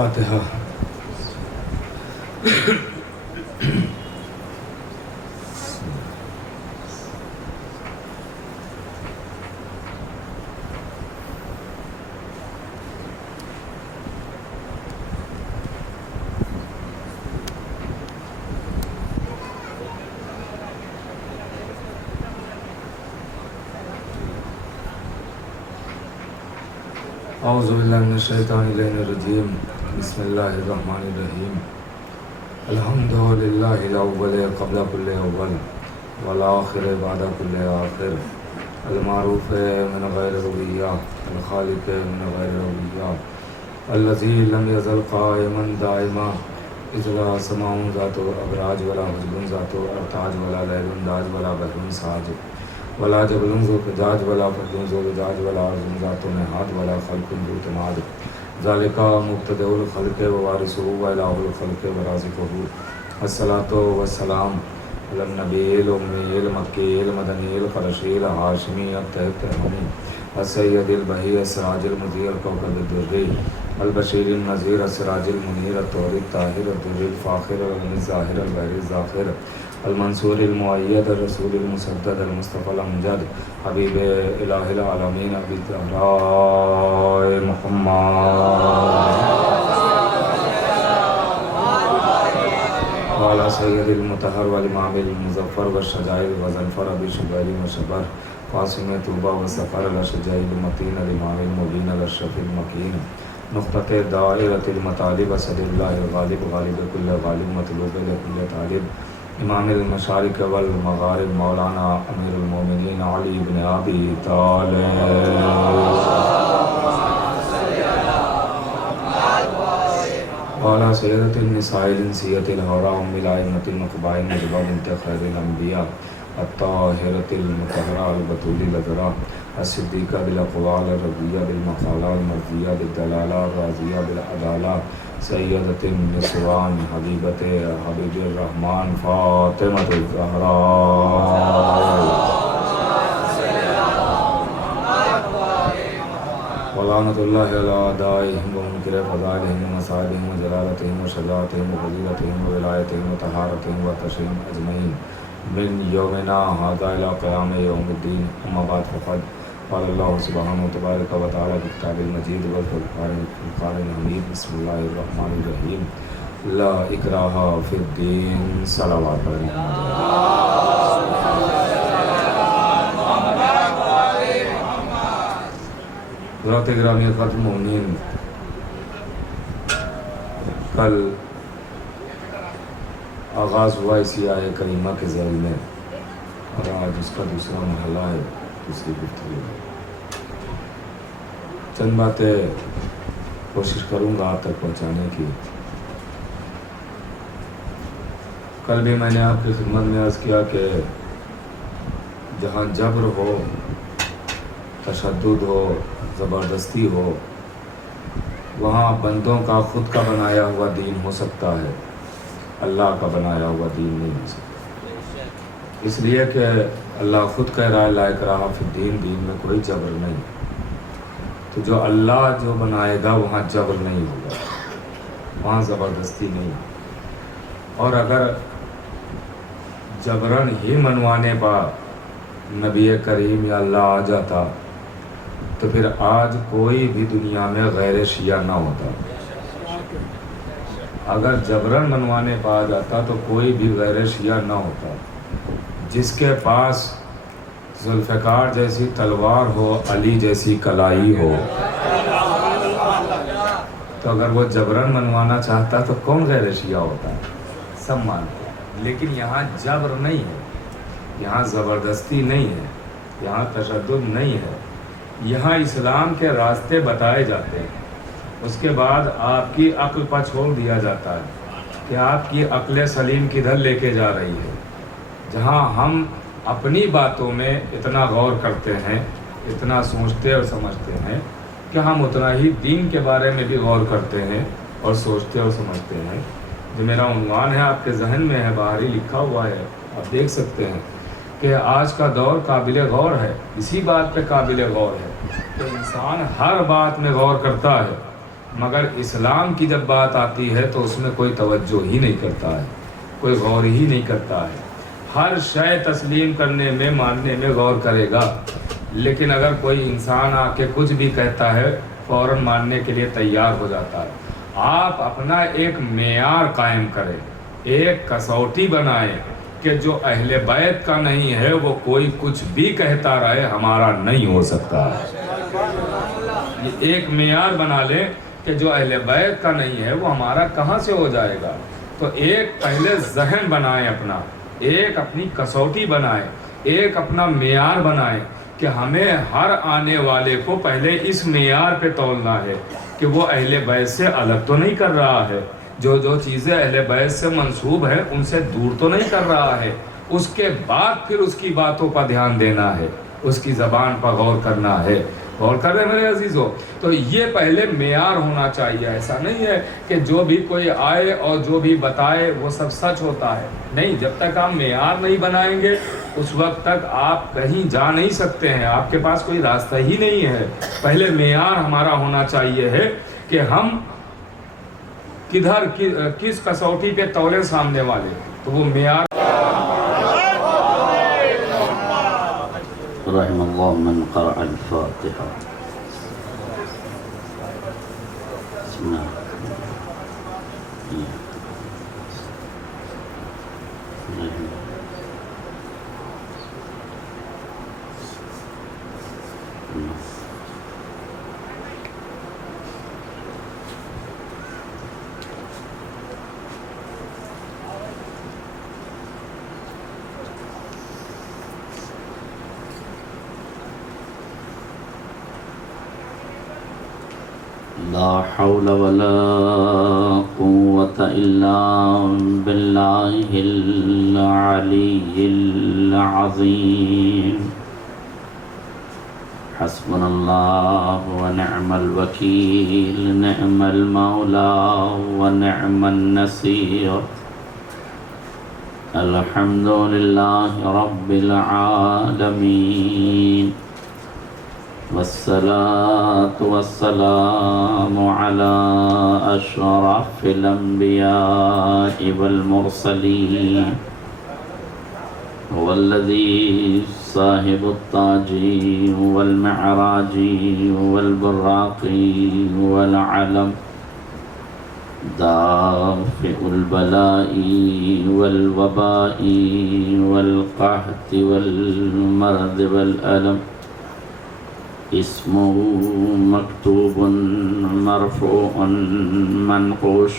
فاتحہ۔ اعوذ باللہ من الشیطان الرجیم، بسم اللہ الرحمن الرحیم۔ الحمد للہ الاول قبل کل اول والآخر بعد کل آخر، المعروف من غیر ربیہ، الخالق من غیر ربیہ، الذی لم یزل قائما دائما، اذ لا سماع ذات ابراج ولا حجب ذات ارتاج ولا لیل داج ولا بحر ساج ولا جبل ذو فجاج ولا فرد ذو لجاج ولا عرض ذات نہاد ولا خلق ذو تماد، ذالک مبتدئ الخلق ووارثہ والہ الخلق ورازقہ۔ الصلاۃ والسلام علی النبی الأمی المکی المدنی القرشی الہاشمی التہمی السید البہی السراج المضیء الکوکب الدری البشیر النذیر السراج المنیر الطور الطاہر الدر الفاخر العلم الظاہر البحر الزاخر المنصور المؤید الرسول المسدد المصطفى الامجد حبیب الہ العالمین ابی الزہراء محمد وعلی سید المطہر والامام المظفر والشجاع والظفر ابی شجاع وشبر قاسم طوبہ والسفر الاشجاع المتین الامام المبین الاشرف المکین نقطۃ دائرۃ المطالب اسد اللہ الغالب غالب کل غالب مطلوب لکل طالب، امام المشارق والمغارب مولانا امیر المومنین علی بن ابی طالب وعلی سیدۃ النساء الانسیۃ الحوراء ام الائمۃ النقباء النجباء بنت خیر الانبیاء الطاہرۃ المطہرہ البتول العذراء الصدیقہ بالاقوال الرضیہ بالمقالہ المرضیہ بالدلالہ الراضیہ بالعدالہ سیدۃ النسوان حبیبۃ حبیب الرحمن فاطمۃ الزہراء ولعنۃ اللہ علی اعدائہم ومنکر فضائلہم ومصائبہم وجلالتہم وشجاعتہم وفضیلتہم وولایتہم وطہارتہم وتشریفہم اجمعین من یومنا ھذا الی قیام یوم الدین، اما بعد فقد قال اللہ سبحانہ تبارک و تعالی فی کتاب المجید والفرقان الحمید، بسم اللہ الرحمن الرحیم، لا اکراہ فی الدین، صلوات حضرات گرامی خاتم المؤمنین، کل آغاز ہوا اسی آیہ کریمہ کے ذیل میں، اور آج اس کا دوسرا مرحلہ ہے، دوسری گفتگو۔ چند باتیں کوشش کروں گا آپ تک پہنچانے کی۔ کل بھی میں نے آپ کی خدمت میں عرض کیا کہ جہاں جبر ہو، تشدد ہو، زبردستی ہو، وہاں بندوں کا خود کا بنایا ہوا دین ہو سکتا ہے، اللہ کا بنایا ہوا دین نہیں ہو سکتا، اس لیے کہ اللہ خود کہہ رہا ہے لا اکراہ فی الدین، دین میں کوئی جبر نہیں، تو جو اللہ جو بنائے گا وہاں جبر نہیں ہوگا، وہاں زبردستی نہیں۔ اور اگر جبرن ہی منوانے پر نبی کریم یا اللہ آ جاتا تو پھر آج کوئی بھی دنیا میں غیر شیعہ نہ ہوتا۔ اگر جبرن منوانے پہ آ جاتا تو کوئی بھی غیر شیعہ نہ ہوتا۔ جس کے پاس ذوالفقار جیسی تلوار ہو، علی جیسی کلائی ہو، تو اگر وہ جبرن منوانا چاہتا تو کون غیر شیعہ ہوتا؟ سب مانتے ہیں، لیکن یہاں جبر نہیں ہے، یہاں زبردستی نہیں ہے، یہاں تشدد نہیں ہے، یہاں اسلام کے راستے بتائے جاتے ہیں۔ اس کے بعد آپ کی عقل پر چھوڑ دیا جاتا ہے کہ آپ کی عقل سلیم کدھر لے کے جا رہی ہے۔ جہاں ہم اپنی باتوں میں اتنا غور کرتے ہیں، اتنا سوچتے اور سمجھتے ہیں کہ ہم اتنا ہی دین کے بارے میں بھی غور کرتے ہیں اور سوچتے اور سمجھتے ہیں۔ جو میرا عنوان ہے آپ کے ذہن میں ہے، باہر ہی لکھا ہوا ہے، آپ دیکھ سکتے ہیں کہ آج کا دور قابل غور ہے۔ اسی بات پہ قابل غور ہے کہ انسان ہر بات میں غور کرتا ہے مگر اسلام کی جب بات آتی ہے تو اس میں کوئی توجہ ہی نہیں کرتا ہے، کوئی غور ہی نہیں کرتا ہے۔ ہر شے تسلیم کرنے میں، ماننے میں غور کرے گا، لیکن اگر کوئی انسان آ کے کچھ بھی کہتا ہے فوراً ماننے کے لیے تیار ہو جاتا ہے۔ آپ اپنا ایک معیار قائم کریں، ایک کسوٹی بنائیں کہ جو اہل بیت کا نہیں ہے وہ کوئی کچھ بھی کہتا رہے، ہمارا نہیں ہو سکتا۔ یہ ایک معیار بنا لیں کہ جو اہل بیت کا نہیں ہے وہ ہمارا کہاں سے ہو جائے گا۔ تو ایک پہلے ذہن بنائیں، اپنا ایک اپنی کسوٹی بنائیں، ایک اپنا معیار بنائیں کہ ہمیں ہر آنے والے کو پہلے اس معیار پہ تولنا ہے کہ وہ اہل بیت سے الگ تو نہیں کر رہا ہے، جو چیزیں اہل بیت سے منسوب ہیں ان سے دور تو نہیں کر رہا ہے۔ اس کے بعد پھر اس کی باتوں پر دھیان دینا ہے، اس کی زبان پر غور کرنا ہے۔ غور کر رہے ہیں میرے عزیزو؟ تو یہ پہلے معیار ہونا چاہیے۔ ایسا نہیں ہے کہ جو بھی کوئی آئے اور جو بھی بتائے وہ سب سچ ہوتا ہے، نہیں۔ جب تک آپ معیار نہیں بنائیں گے اس وقت تک آپ کہیں جا نہیں سکتے ہیں، آپ کے پاس کوئی راستہ ہی نہیں ہے۔ پہلے معیار ہمارا ہونا چاہیے ہے کہ ہم کدھر کس کسوٹی پہ تولے سامنے والے، تو وہ معیار رحم اللہ من قرأ الفاتحہ۔ بسم اللہ لا حول ولا قوة إلا بالله العلي العظيم۔ حسبنا الله ونعم الوكيل، نعم المولى ونعم النصير۔ الحمد لله رب العالمين، والصلاة والسلام على أشرف الأنبياء والمرسلين، هو الذي صاحب التاج والمعراج والبراق والعلم، دافع البلاء والوباء والقحط والمرض والألم، اسمه مكتوب مرفوع منقوش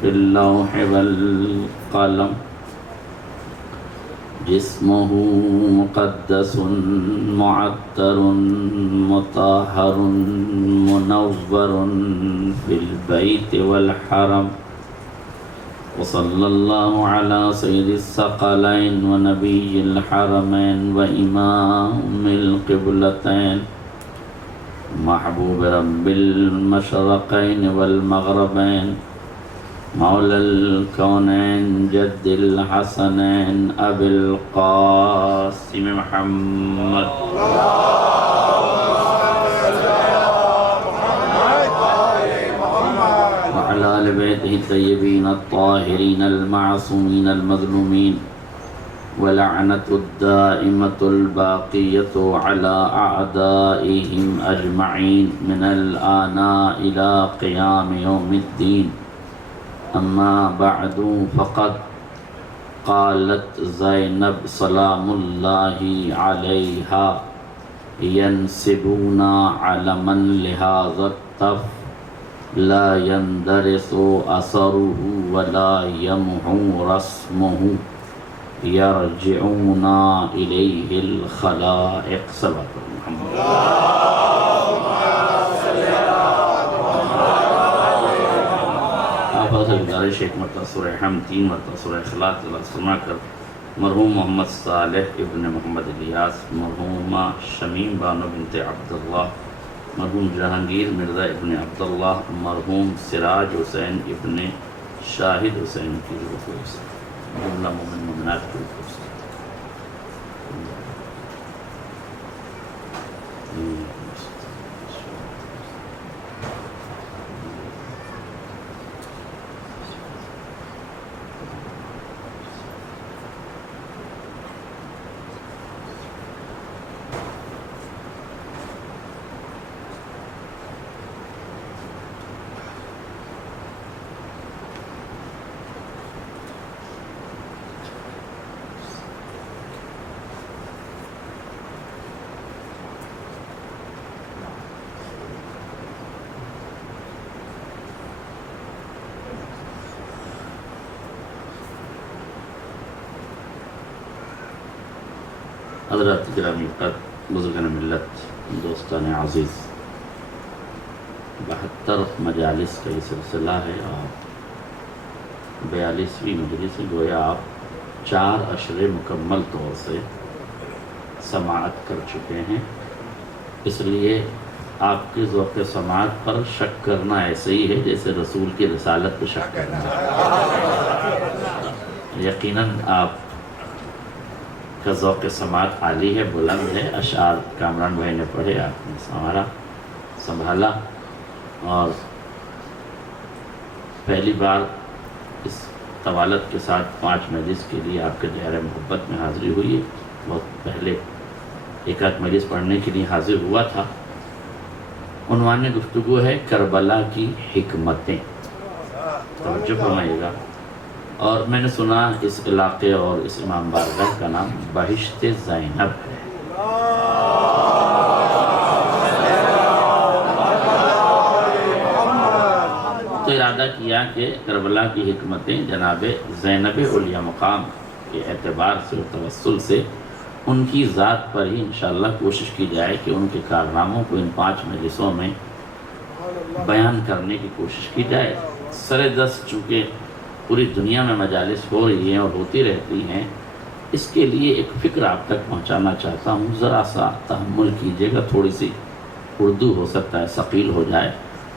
في اللوح والقلم، جسمه مقدس معطر مطهر منور في البيت والحرم، وصلى الله على سيد الثقلين ونبي الحرمين وإمام القبلتين، محبوب رب المشرقين والمغربين، مولى الكونين جد الحسنين أبي القاسم محمد وعلى آل بيته الطيبين الطاهرين المعصومين المظلومين، ولعنة الدائمة الباقية على أعدائهم أجمعين من الآن إلى قيام يوم الدين. أما بعد، فقد قالت زینب سلام اللہ علیہا: ينسبون علما لهذا الطف لا يندرس أثره ولا يمحو رسمه، يرجعون إليه الخلائق. صلوات محمد. گزارش ایک مرتبہ سورہ حمد، 3 مرتبہ سورہ اخلاص سنا کر مرحوم محمد صالح ابن محمد الیاس، مرحومہ شمیم بانو بنت عبداللہ، مرحوم جہانگیر مرزا ابن عبداللہ، مرحوم سراج حسین ابن شاہد حسین کی روح سے، جملہ مومن مومنات کی روح سے. حضرات گرامی قدر، بزرگان ملت، دوستان عزیز، 72 مجالس کا یہ سلسلہ ہے اور 42ویں مجلس ہے۔ گویا آپ 4 اشرے مکمل طور سے سماعت کر چکے ہیں، اس لیے آپ کے ذوق سماعت پر شک کرنا ایسے ہی ہے جیسے رسول کی رسالت پر شک کرنا ہے۔ یقیناً آپ کا ذوق سماعت عالی ہے، بلند ہے۔ اشعار کامران بھائی نے پڑھے، آپ نے سنبھالا اور پہلی بار اس طوالت کے ساتھ 5 مجلس کے لیے آپ کے دائرہ محبت میں حاضری ہوئی ہے۔ بہت پہلے ایک آدھ مجلس پڑھنے کے لیے حاضر ہوا تھا۔ عنوان گفتگو ہے کربلا کی حکمتیں، توجہ فرمائیے گا۔ اور میں نے سنا اس علاقے اور اس امام بارگاہ کا نام بہشت زینب ہے۔ تو ارادہ کیا کہ کربلا کی حکمتیں جناب زینب علیہ مقام کے اعتبار سے اور توسل سے ان کی ذات پر ہی انشاءاللہ کوشش کی جائے کہ ان کے کارناموں کو ان 5 مجلسوں میں بیان کرنے کی کوشش کی جائے۔ سر دست چونکہ پوری دنیا میں مجالس ہو رہی ہیں اور ہوتی رہتی ہیں، اس کے لیے ایک فکر آپ تک پہنچانا چاہتا ہوں۔ ذرا سا تحمل کیجیے گا، تھوڑی سی اردو ہو سکتا ہے ثقیل ہو جائے،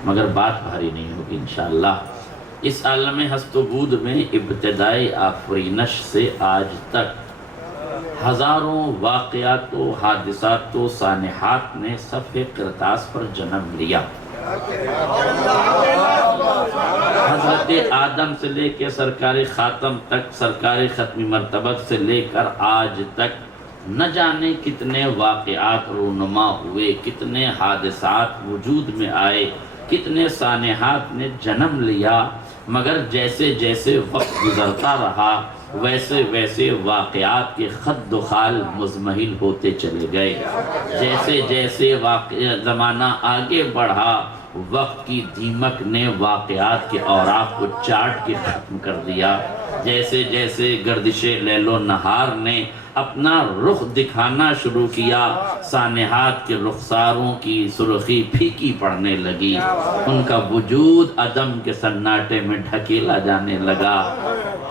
مگر بات بھاری نہیں ہوگی انشاءاللہ۔ اس عالم ہست و بود میں ابتدائی آفرینش سے آج تک ہزاروں واقعات و حادثات و سانحات نے صفحہ کرتاس پر جنم لیا۔ حضرت آدم سے لے کے سرکار خاتم تک، سرکار ختمی مرتبت سے لے کر آج تک نہ جانے کتنے واقعات رونما ہوئے، کتنے حادثات وجود میں آئے، کتنے سانحات نے جنم لیا، مگر جیسے جیسے وقت گزرتا رہا ویسے ویسے واقعات کے خد و خال مزمحل ہوتے چلے گئے۔ جیسے جیسے زمانہ آگے بڑھا، وقت کی دیمک نے واقعات کے اوراق کو چاٹ کے ختم کر دیا۔ جیسے جیسے گردش لیل و نہار نے اپنا رخ دکھانا شروع کیا، سانحات کے رخساروں کی سرخی پھیکی پڑنے لگی، ان کا وجود عدم کے سناٹے میں ڈھکیلا جانے لگا۔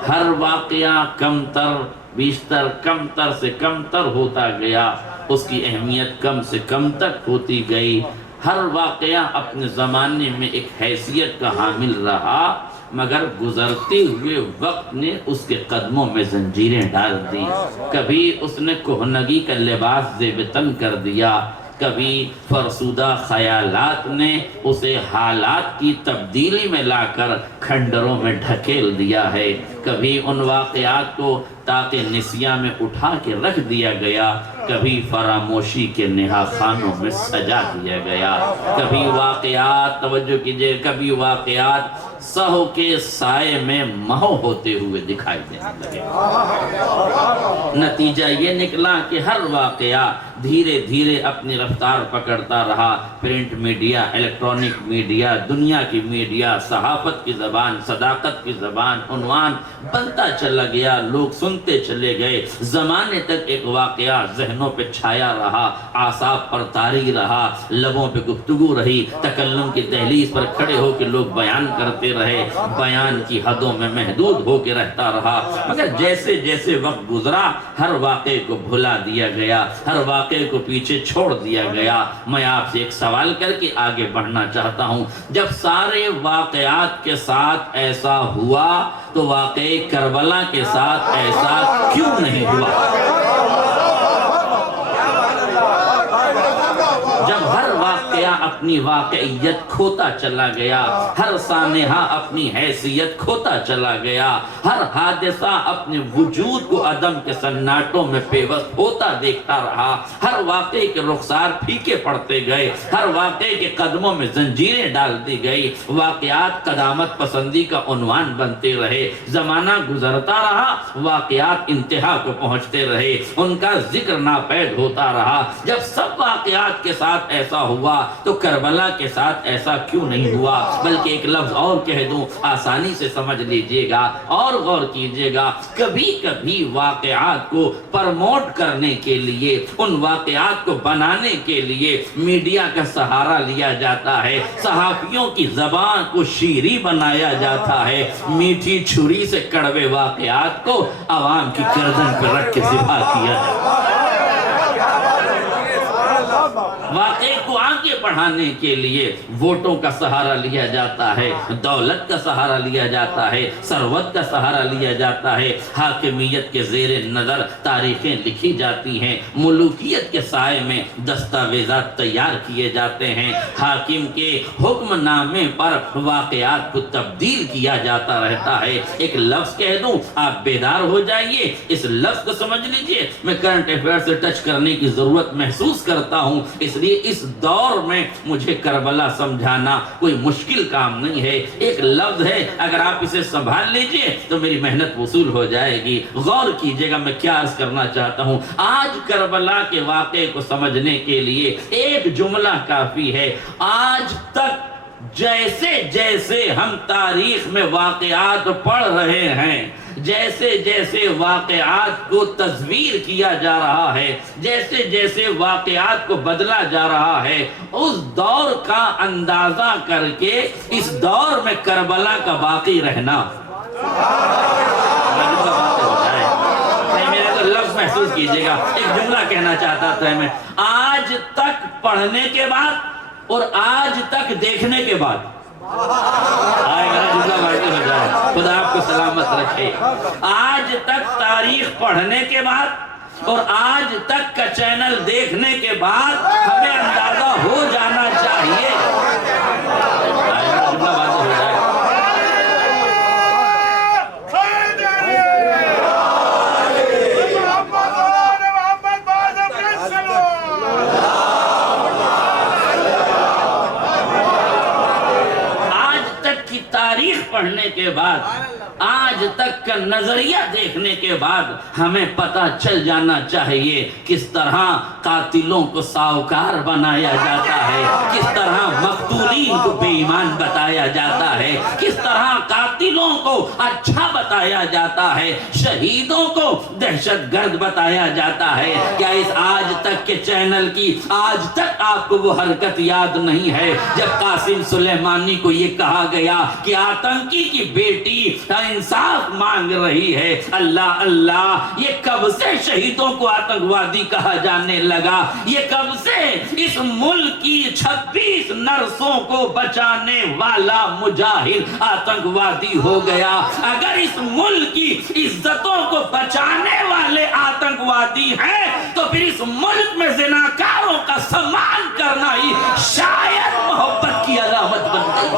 ہر واقعہ کمتر بیشتر، کمتر سے کمتر ہوتا گیا، اس کی اہمیت کم سے کم تک ہوتی گئی۔ ہر واقعہ اپنے زمانے میں ایک حیثیت کا حامل رہا، مگر گزرتے ہوئے وقت نے اس کے قدموں میں زنجیریں ڈال دی۔ کبھی اس نے کہنگی کا لباس زیب تن کر دیا، کبھی فرسودہ خیالات نے اسے حالات کی تبدیلی میں لا کر کھنڈروں میں ڈھکیل دیا ہے۔ کبھی ان واقعات کو تاکہ نسیاں میں اٹھا کے رکھ دیا گیا، کبھی فراموشی کے نہا خانوں میں سجا دیا گیا۔ کبھی واقعات، توجہ کیجئے، کبھی واقعات سہو کے سائے میں مہو ہوتے ہوئے دکھائی دینے لگے۔ نتیجہ یہ نکلا کہ ہر واقعہ دھیرے دھیرے اپنی رفتار پکڑتا رہا۔ پرنٹ میڈیا، الیکٹرانک میڈیا، دنیا کی میڈیا، صحافت کی زبان، صداقت کی زبان، عنوان بنتا چلا گیا، لوگ سنتے چلے گئے۔ زمانے تک ایک واقعہ ذہنوں پہ چھایا رہا، اعصاب پر طاری رہا، لبوں پہ گفتگو رہی، تکلم کی دہلیز پر کھڑے ہو کے لوگ بیان کرتے رہے، بیان کی حدوں میں محدود ہو کے رہتا رہا۔ مگر جیسے جیسے وقت گزرا، ہر واقعے کو بھلا دیا گیا، ہر واقعے کو پیچھے چھوڑ دیا گیا۔ میں آپ سے ایک سوال کر کے آگے بڑھنا چاہتا ہوں، جب سارے واقعات کے ساتھ ایسا ہوا تو واقعے کربلا کے ساتھ ایسا کیوں نہیں ہوا؟ جب ہر واقعہ اپنی واقعیت کھوتا چلا گیا، ہر سانحہ اپنی حیثیت کھوتا چلا گیا، ہر حادثہ اپنے وجود کو عدم کے سناٹوں میں پیوست ہوتا دیکھتا رہا، ہر واقعے کے رخسار پھیکے پڑتے گئے، ہر واقعے کے قدموں میں زنجیریں ڈال دی گئی، واقعات قدامت پسندی کا عنوان بنتے رہے، زمانہ گزرتا رہا، واقعات انتہا کو پہنچتے رہے، ان کا ذکر ناپید ہوتا رہا۔ جب سب واقعات کے ساتھ ایسا ہوا تو کربلا کے ساتھ ایسا کیوں نہیں ہوا؟ بلکہ ایک لفظ اور کہہ دوں، آسانی سے سمجھ لیجئے گا اور غور کیجئے گا، کبھی کبھی واقعات کو پرموٹ کرنے کے لیے، ان واقعات کو بنانے کے لیے میڈیا کا سہارا لیا جاتا ہے، صحافیوں کی زبان کو شیریں بنایا جاتا ہے، میٹھی چھری سے کڑوے واقعات کو عوام کی گردن پر رکھ کے ذبح کیا جاتا ہے۔ واقعے کو آگے بڑھانے کے لیے ووٹوں کا سہارا لیا جاتا ہے، دولت کا سہارا لیا جاتا ہے، ثروت کا سہارا لیا جاتا ہے، حاکمیت کے زیر نظر تاریخیں لکھی جاتی ہیں، ملوکیت کے سائے میں دستاویزات تیار کیے جاتے ہیں، حاکم کے حکم نامے پر واقعات کو تبدیل کیا جاتا رہتا ہے۔ ایک لفظ کہہ دوں، آپ بیدار ہو جائیے، اس لفظ کو سمجھ لیجئے۔ میں کرنٹ افیئر سے ٹچ کرنے کی ضرورت محسوس کرتا ہوں، اس لیے اس دور میں مجھے کربلا سمجھانا کوئی مشکل کام نہیں ہے۔ ایک لفظ ہے، اگر آپ اسے سنبھال لیجئے تو میری محنت وصول ہو جائے گی۔ غور کیجئے گا میں کیا عرض کرنا چاہتا ہوں۔ آج کربلا کے واقعے کو سمجھنے کے لیے ایک جملہ کافی ہے، آج تک جیسے جیسے ہم تاریخ میں واقعات پڑھ رہے ہیں، جیسے جیسے واقعات کو تصویر کیا جا رہا ہے، جیسے جیسے واقعات کو بدلا جا رہا ہے، اس دور کا اندازہ کر کے اس دور میں کربلا کا باقی رہنا، میرا تو لفظ محسوس کیجئے گا، ایک جملہ کہنا چاہتا تھا میں، آج تک پڑھنے کے بعد اور آج تک دیکھنے کے بعد، آئے میرا جملہ واضح ہو جائے، خدا آپ کو سلامت رکھے، آج تک تاریخ پڑھنے کے بعد اور آج تک کا چینل دیکھنے کے بعد ہمیں اندازہ ہو جانا چاہیے، آئے میرا جملہ واضح ہو جائے، پڑھنے کے بعد، آج تک کا نظریہ دیکھنے کے بعد ہمیں پتہ چل جانا چاہیے کس طرح قاتلوں کو ساہوکار بنایا جاتا ہے، کس طرح مقتولین کو بے ایمان بتایا جاتا ہے، کس طرح قاتلوں کو اچھا بتایا جاتا ہے، شہیدوں کو دہشت گرد بتایا جاتا ہے۔ کیا اس آج تک کے چینل کی آج تک آپ کو وہ حرکت یاد نہیں ہے جب قاسم سلیمانی کو یہ کہا گیا کہ آتنکی کی بیٹی انصاف مانگ رہی ہے؟ اللہ اللہ، یہ کب سے شہیدوں کو آتنکوادی کہا جانے لگا؟ یہ کب سے اس ملک کی 26 نرسوں کو بچانے والا مجاہد آتنکوادی ہو گیا؟ اگر اس ملک کی عزتوں کو بچانے والے آتنکوادی ہیں تو پھر اس ملک میں زناکاروں کا سمان کرنا ہی شاید محبت کی علامت بن گئی۔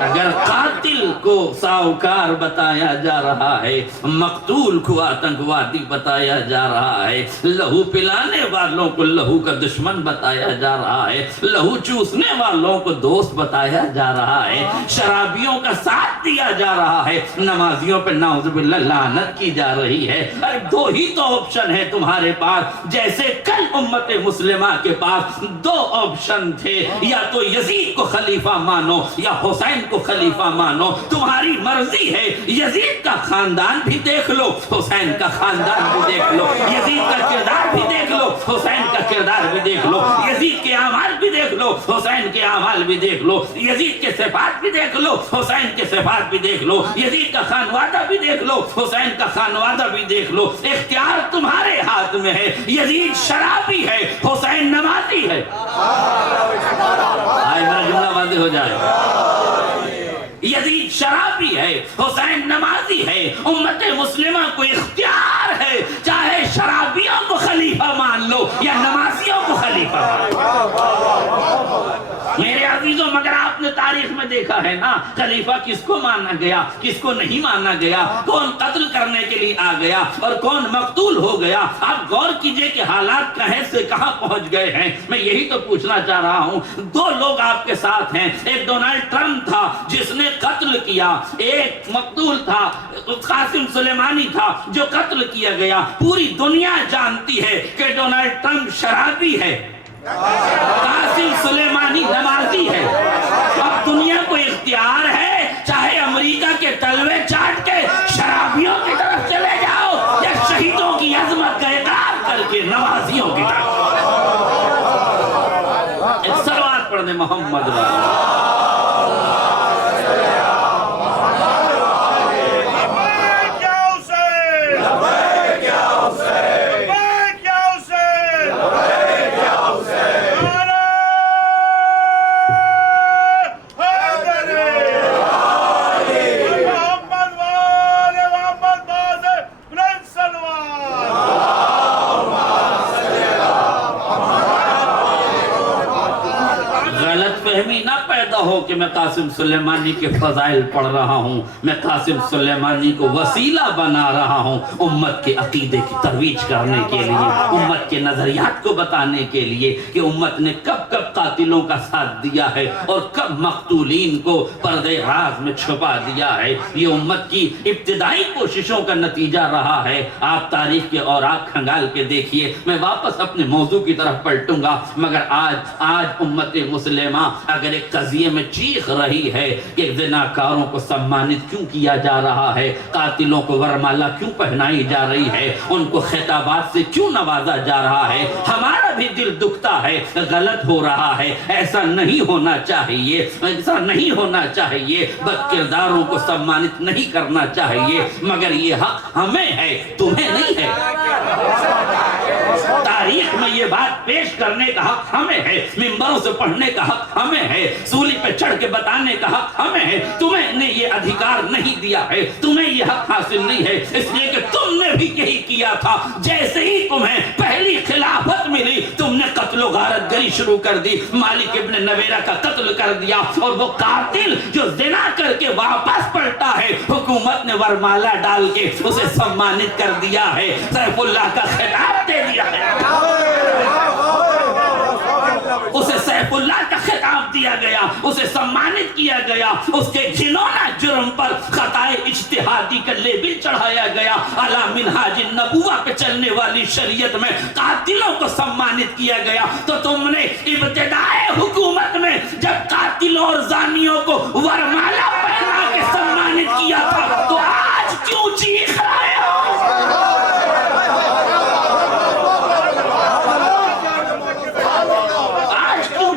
اگر قاتل کو ساہوکار بتایا جا رہا ہے، مقتول کو آتنکوادی بتایا جا رہا ہے، لہو پلانے والوں کو لہو کا دشمن بتایا جا رہا ہے، لہو چوسنے والوں کو دوست بتایا جا رہا ہے، شرابیوں کا ساتھ دیا جا رہا ہے، نمازیوں پہ نعوذ باللہ لعنت کی جا رہی ہے، ارے دو ہی تو آپشن ہے تمہارے پاس، جیسے کل امت مسلمہ کے پاس دو آپشن تھے، یا تو یزید کو خلیفہ مانو یا حسین کو خلیفہ مانو، تمہاری مرضی ہے، یزید کا خاندان بھی دیکھ لو، حسین کا خاندان بھی دیکھ لو، یزید کا کردار بھی دیکھ لو، حسین کا کردار بھی دیکھ لو، یزید کے اعمال بھی دیکھ لو، حسین کے اعمال بھی دیکھ لو، یزید کے صفات بھی دیکھ لو، حسین کے صفات بھی دیکھ لو، یزید کا خانوادہ بھی دیکھ لو، حسین کا خانوادہ بھی دیکھ لو، اختیار تمہارے ہاتھ میں ہے، یزید شرابی ہے، حسین نمازی ہے۔ آئے میرا جملہ واضح ہو جائے، یزید شرابی ہے، حسین نمازی ہے، امت مسلمہ کو اختیار ہے، چاہے شرابیوں کو خلیفہ مان لو یا نمازیوں کو خلیفہ مان لو۔ میرے عزیزوں مگر آپ نے تاریخ میں دیکھا ہے نا خلیفہ کس کو مانا گیا کس کو نہیں مانا گیا، کون قتل کرنے کے لیے آ گیا اور کون مقتول ہو گیا۔ آپ غور کیجئے کہ حالات کہیں سے کہاں پہنچ گئے ہیں۔ میں یہی تو پوچھنا چاہ رہا ہوں، دو لوگ آپ کے ساتھ ہیں، ایک ڈونلڈ ٹرمپ تھا جس نے قتل کیا، ایک مقتول تھا قاسم سلیمانی تھا جو قتل کیا گیا۔ پوری دنیا جانتی ہے کہ ڈونلڈ ٹرمپ شرابی ہے، قاسم سلیمانی نمازی ہے۔ اب دنیا کو اختیار ہے، چاہے امریکہ کے تلوے چاٹ کے شرابیوں کی طرف چلے جاؤ یا شہیدوں کی عظمت کا اقرار کر کے نمازیوں کی طرف۔ ایک صلوات پڑھ دیں محمد والا۔ ہو کہ میں قاسم سلیمانی کے فضائل پڑھ رہا ہوں، میں قاسم سلیمانی کو وسیلہ بنا رہا ہوں امت کے عقیدے کی ترویج کرنے کے لیے، امت کے نظریات کو بتانے کے لیے کہ امت نے کب کب قاتلوں کا ساتھ دیا ہے اور کب مقتولین کو پردے راز میں چھپا دیا ہے۔ یہ امت کی ابتدائی کوششوں کا نتیجہ رہا ہے۔ آپ تاریخ کے اوراق کھنگال کے دیکھیے، میں واپس اپنے موضوع کی طرف پلٹوں گا، مگر آج امت مسلمہ اگر ایک قضیے میں چیخ رہی ہے کہ زناکاروں کو سمانت کیوں کیا جا رہا ہے، قاتلوں کو ورمالا کیوں پہنائی جا رہی ہے، ان کو خطابات سے کیوں نوازا جا رہا ہے، ہمارا بھی دل دکھتا ہے، غلط ہو رہا ہے، ایسا نہیں ہونا چاہیے، ایسا نہیں ہونا چاہیے، بد کرداروں کو سمانت نہیں کرنا چاہیے، مگر یہ حق ہمیں ہے، تمہیں نہیں ہے۔ تاریخ میں یہ بات پیش کرنے کا حق ہمیں ہے، منبروں سے پڑھنے کا حق ہمیں ہے، سولی پہ چڑھ کے بتانے کا حق ہمیں ہے۔ تمہیں نے یہ ادھیکار نہیں دیا ہے، تمہیں یہ حق حاصل نہیں ہے، اس لیے کہ تم نے بھی یہی کیا تھا۔ جیسے ہی تمہیں پہلی خلافت ملی، تم نے قتل و غارت گری شروع کر دی، مالک ابن نویرہ کا قتل کر دیا، اور وہ قاتل جو زنا کر کے واپس پلٹا ہے، حکومت نے ورمالا ڈال کے اسے سمانت کر دیا ہے، سیف اللہ کا خطاب دے دیا ہے، اسے سیف اللہ کا خطاب دیا گیا، اسے سمانت کیا گیا، اس کے گھنونا جرم پر خطائے اجتہادی کا لیبل چڑھایا گیا۔ علی منہاج النبوہ پہ چلنے والی شریعت میں قاتلوں کو سمانت کیا گیا، تو تم نے ابتدائے حکومت میں جب قاتلوں اور زانیوں کو ورمالا پہنا کے سمانت کیا تھا، تو آج کیوں چیخ رہے ہو؟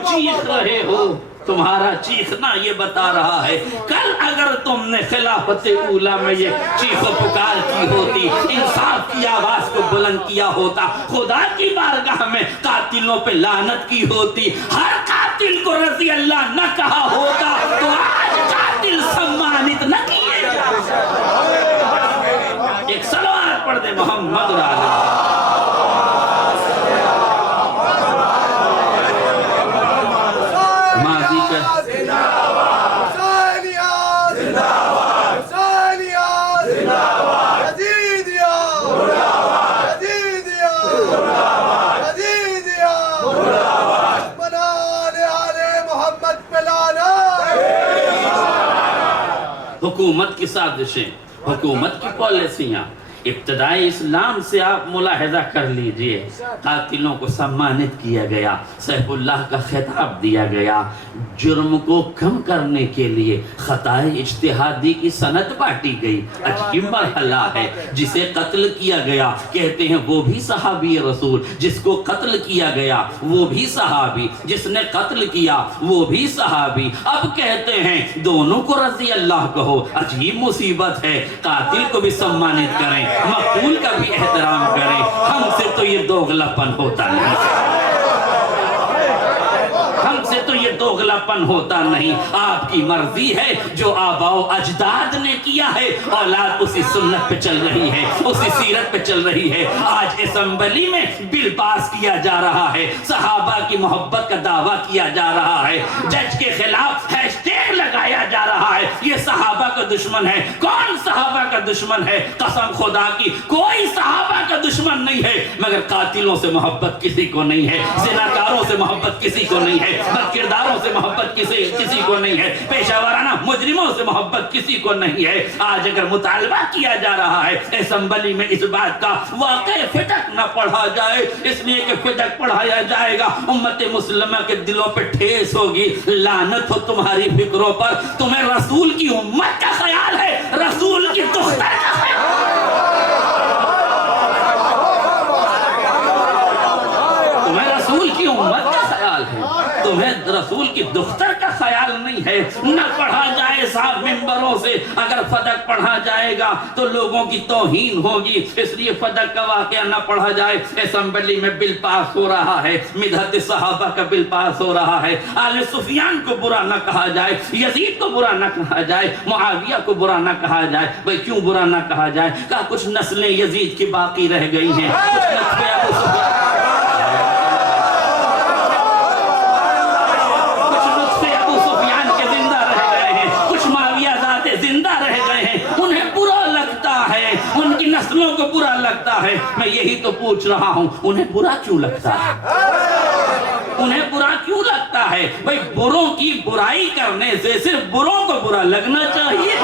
چیخ رہے ہو؟ تمہارا چیخنا یہ بتا رہا ہے، کل اگر تم نے خلافت اولیٰ میں یہ چیخ و پکار کی ہوتی، انصاف کی آواز کو بلند کیا ہوتا، خدا کی بارگاہ میں قاتلوں پہ لعنت کی ہوتی، ہر قاتل کو رضی اللہ نہ کہا ہوتا، تو آج قاتل سمانت نہ کیے جاتے۔ ایک صلوات پڑھ دے محمد علیہ۔ حکومت کی سازشیں، حکومت کی پالیسیاں، ابتدائی اسلام سے آپ ملاحظہ کر لیجئے، قاتلوں کو سمانت کیا گیا، سیف اللہ کا خطاب دیا گیا، جرم کو کم کرنے کے لیے خطائے اجتہادی کی سند بانٹی گئی۔ عجیب مرحلہ ہے، جسے قتل کیا گیا کہتے ہیں وہ بھی صحابی رسول، جس کو قتل کیا گیا وہ بھی صحابی، جس نے قتل کیا وہ بھی صحابی، اب کہتے ہیں دونوں کو رضی اللہ کہو۔ عجیب مصیبت ہے، قاتل کو بھی سمانت کریں، مقتول کا بھی احترام کریں، ہم سے تو یہ دوغلاپن ہوتا نہیں، ہم سے تو یہ دوغلاپن ہوتا نہیں، آپ کی مرضی ہے، جو آباء و اجداد نے کیا ہے اولاد اسی سنت پہ چل رہی ہے، اسی سیرت پہ چل رہی ہے۔ آج اسمبلی میں بل پاس کیا جا رہا ہے، صحابہ کی محبت کا دعویٰ کیا جا رہا ہے، جج کے خلاف ہیش ٹیگ لگایا جا رہا ہے، یہ صحابہ کا دشمن ہے۔ کون صحابہ کا دشمن ہے؟ قسم خدا کی کوئی صحابہ کا دشمن نہیں ہے، مگر قاتلوں سے محبت کسی کو نہیں ہے، زناکاروں سے محبت کسی کو نہیں ہے، بد کرداروں سے محبت کسی کو نہیں ہے، پیشہ ورانہ مجرموں سے محبت کسی کو نہیں ہے۔ آج اگر مطالبہ کیا جا رہا ہے اسمبلی میں اس بات کا، واقع فتق نہ پڑھا جائے، اس لیے کہ فتق پڑھایا جائے گا امت مسلمہ کے دلوں پہ ٹھیس ہوگی۔ لعنت ہو تمہاری فکروں پر، تمہیں رسول کی امت کا خیال ہے، رسول کی دختر کا خیال ہے، تمہیں رسول کی امت کا خیال ہے، تمہیں رسول کی دختر کا خیال نہیں ہے۔ نہ پڑھا جائے صاحب ممبروں سے، اگر فتق پڑھا جائے گا تو لوگوں کی توہین ہوگی، اس لیے فتق کا واقعہ نہ پڑھا جائے۔ اسمبلی میں بل پاس ہو رہا ہے، مدحت صحابہ کا بل پاس ہو رہا ہے، آل سفیان کو برا نہ کہا جائے، یزید کو برا نہ کہا جائے، معاویہ کو برا نہ کہا جائے۔ بھئی کیوں برا نہ کہا جائے؟ کہا کچھ نسلیں یزید کی باقی رہ گئی ہیں، کچھ نسلیں ابو سفیان نسلوں کو برا لگتا ہے۔ میں یہی تو پوچھ رہا ہوں، انہیں برا کیوں لگتا ہے؟ انہیں برا کیوں لگتا ہے؟ بھئی بروں کی برائی کرنے سے صرف بروں کو برا لگنا چاہیے۔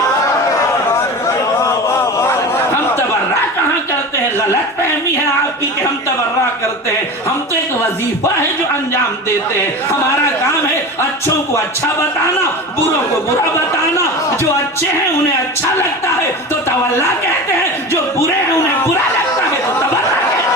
ہم تبرہ کہاں کرتے ہیں؟ غلط فہمی ہے آپ کی کہ ہم تبرہ کرتے ہیں، ہم تو ایک وظیفہ ہے جو انجام دیتے ہیں۔ ہمارا کام ہے اچھوں کو اچھا بتانا، بروں کو برا بتانا۔ جو اچھے ہیں انہیں اچھا لگتا ہے تو تولا کہتے ہیں، جو برے ہیں انہیں برا لگتا ہے تو تبرہ کہتے ہیں۔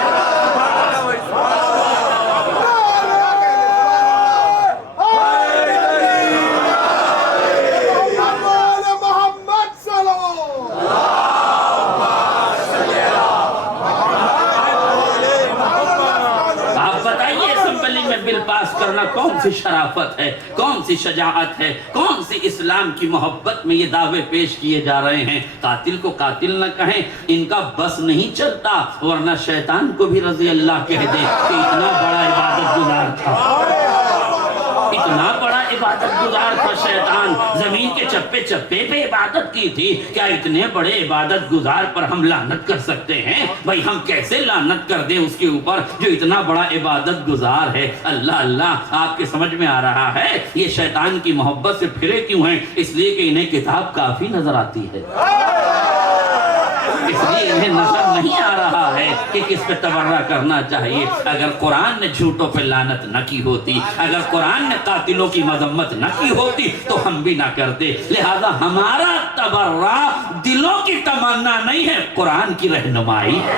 بل پاس کرنا کون سی شرافت ہے، کون سی شجاعت ہے، کون سی اسلام کی محبت میں یہ دعوے پیش کیے جا رہے ہیں؟ قاتل کو قاتل نہ کہیں، ان کا بس نہیں چلتا، ورنہ شیطان کو بھی رضی اللہ کہہ دے کہ اتنا بڑا عبادت گزار تھا، اتنا بڑا عبادت گزار تھا شیطان، زمین کے چپے چپے پہ عبادت کی تھی، کیا اتنے بڑے عبادت گزار پر ہم لعنت کر سکتے ہیں؟ بھائی ہم کیسے لعنت کر دیں اس کے اوپر جو اتنا بڑا عبادت گزار ہے؟ اللہ اللہ، آپ کے سمجھ میں آ رہا ہے یہ شیطان کی محبت سے پھرے کیوں ہیں؟ اس لیے کہ انہیں کتاب کافی نظر آتی ہے، اس لیے انہیں نظر نہیں آ رہا ہے کہ کس پہ تبرہ کرنا چاہیے۔ اگر قرآن نے جھوٹوں پہ لعنت نہ کی ہوتی، اگر قرآن نے قاتلوں کی مذمت نہ کی ہوتی تو ہم بھی نہ کرتے۔ لہذا ہمارا تبرہ دلوں کی تمنا نہیں ہے، قرآن کی رہنمائی ہے۔